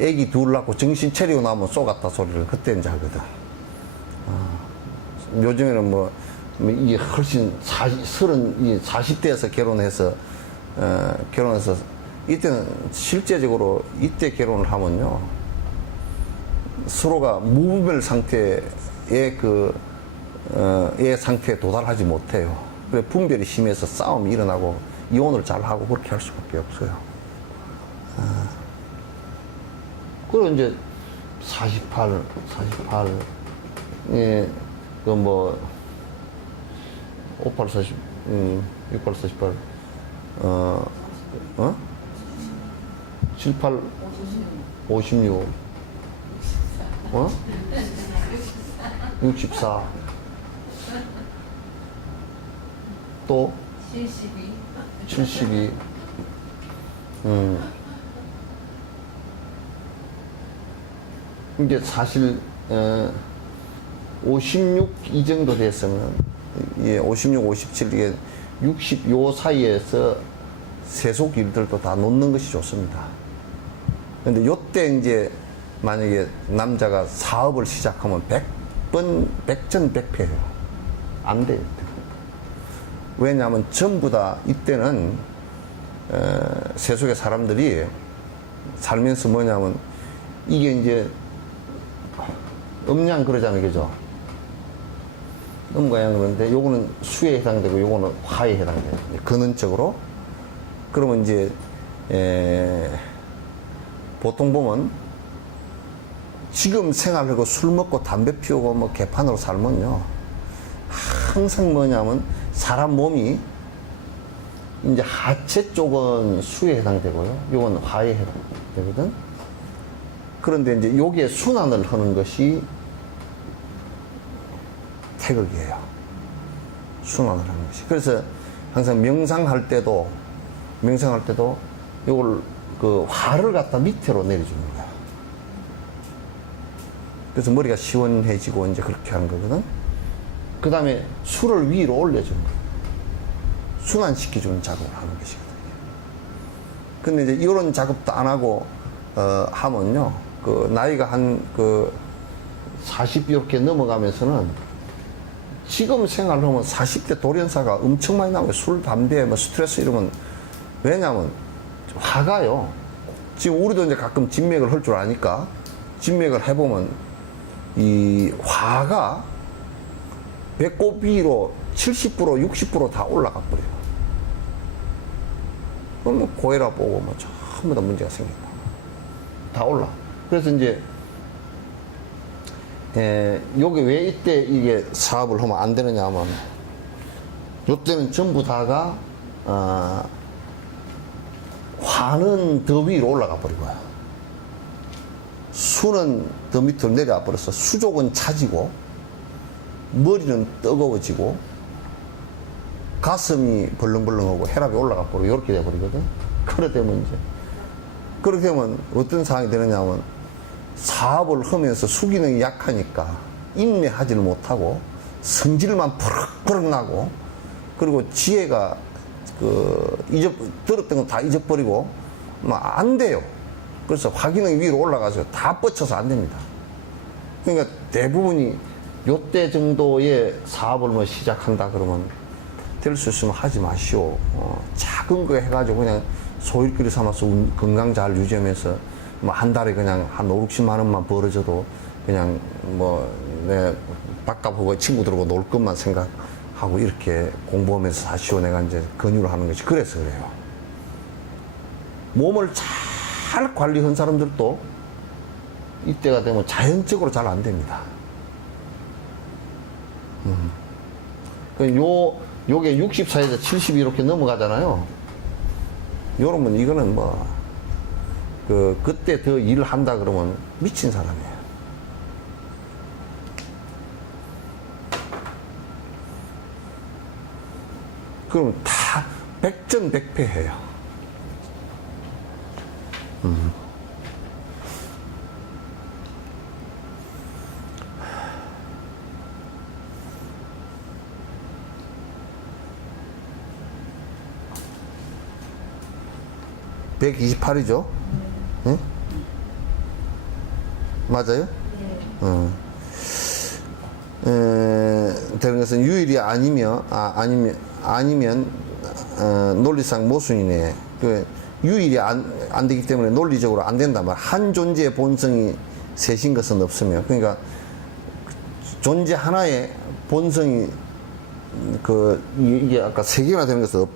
애기 둘 낳고 정신 차리고 나면 쏘갔다 소리를 그때 이제 하거든. 요즘에는 뭐 이게 훨씬 40대에서 결혼해서 이때는 실제적으로 이때 결혼을 하면요 서로가 무분별 상태의 애 상태에 도달하지 못해요. 그래 분별이 심해서 싸움이 일어나고 이혼을 잘 하고 그렇게 할 수밖에 없어요. 그리고 이제 48, 예, 그 뭐 58, 40, 68, 48, 78, 56, 64, 또 72, 이제 사실 56 이 정도 됐으면 56, 57 이게 60 요 사이에서 세속 일들도 다 놓는 것이 좋습니다. 근데 요때 이제 만약에 남자가 사업을 시작하면 100전백패예요. 안 돼요. 왜냐하면 전부 다 이때는 세속의 사람들이 살면서 뭐냐면 이게 이제 음양 그러잖아요. 그죠? 음과 양 그런데 요거는 수에 해당되고 요거는 화에 해당돼요. 근원적으로. 그러면 이제 보통 보면 지금 생활하고 술 먹고 담배 피우고 뭐 개판으로 살면요 항상 뭐냐면 사람 몸이 이제 하체 쪽은 수에 해당되고요 요건 화에 해당되거든. 그런데 이제 요게 순환을 하는 것이 태극이에요. 순환을 하는 것이. 그래서 항상 명상할 때도 요걸 그 화를 갖다 밑으로 내려주는 거야. 그래서 머리가 시원해지고 이제 그렇게 하는 거거든. 그 다음에 술을 위로 올려주는 거야. 순환시켜주는 작업을 하는 것이거든요. 근데 이제 이런 작업도 안 하고 하면요 그 나이가 한 40 이렇게 넘어가면서는 지금 생활하면 40대 돌연사가 엄청 많이 나와요. 술, 담배, 뭐 스트레스 이러면. 왜냐면 화가요. 지금 우리도 이제 가끔 진맥을 할 줄 아니까 진맥을 해보면 이 화가 배꼽 위로 70% 60% 다 올라가 버려요. 그러면 고혈압 오고 뭐 전부 다 문제가 생긴다. 다 올라. 그래서 이제 요게 왜 이때 이게 사업을 하면 안 되느냐 하면 요때는 전부 다가 화는 더 위로 올라가 버리고요. 수는 더 밑으로 내려와 버려서 수족은 차지고 머리는 뜨거워지고 가슴이 벌렁벌렁하고 혈압이 올라가 버리고 이렇게 돼버리거든. 그렇게 되면 어떤 상황이 되느냐 하면 사업을 하면서 수기능이 약하니까 인내하지를 못하고 성질만 푸럭푸럭 나고 그리고 지혜가 들었던 건 다 잊어버리고 뭐 안 돼요. 그래서 화기능이 위로 올라가서 다 뻗쳐서 안 됩니다. 그러니까 대부분이 요때 정도의 사업을 뭐 시작한다 그러면 될 수 있으면 하지 마시오. 작은 거 해가지고 그냥 소일거리 삼아서 건강 잘 유지하면서 뭐 한 달에 그냥 한 5, 60만 원만 벌어져도 그냥 뭐 내 밥값하고 친구들하고 놀 것만 생각하고 이렇게 공부하면서 사시오. 내가 이제 권유를 하는 것이 그래서 그래요. 몸을 잘 관리한 사람들도 이때가 되면 자연적으로 잘 안 됩니다. 요게 64에서 70 이렇게 넘어가잖아요. 요러면 이거는 뭐, 그때 더 일을 한다 그러면 미친 사람이에요. 그럼 다 백전백패해요. 음. (128이죠) 응? 맞아요? 되는 것은 유일이 아니면 논리상 모순이네. 유일이 안 되기 때문에 논리적으로 안 된단 말이야. 한 존재의 본성이 셋인 것은 없으며, 그러니까 존재 하나의 본성이 이게 아까 세 개나 되는 것은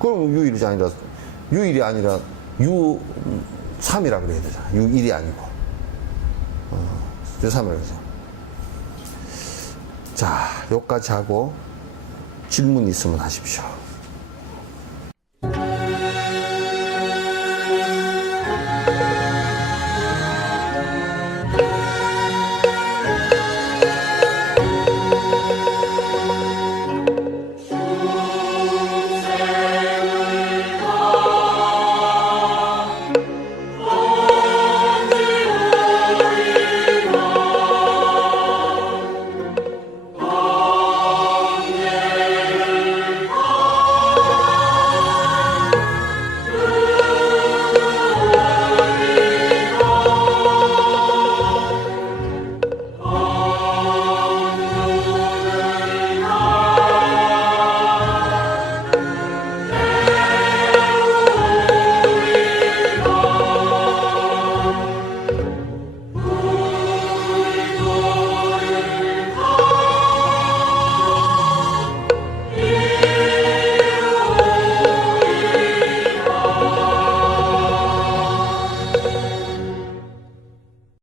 그럼 유일이 아니라 유3이라 그래야 되잖아. 유1이 아니고 유3이라 그러죠. 자, 여기까지 하고 질문 있으면 하십시오.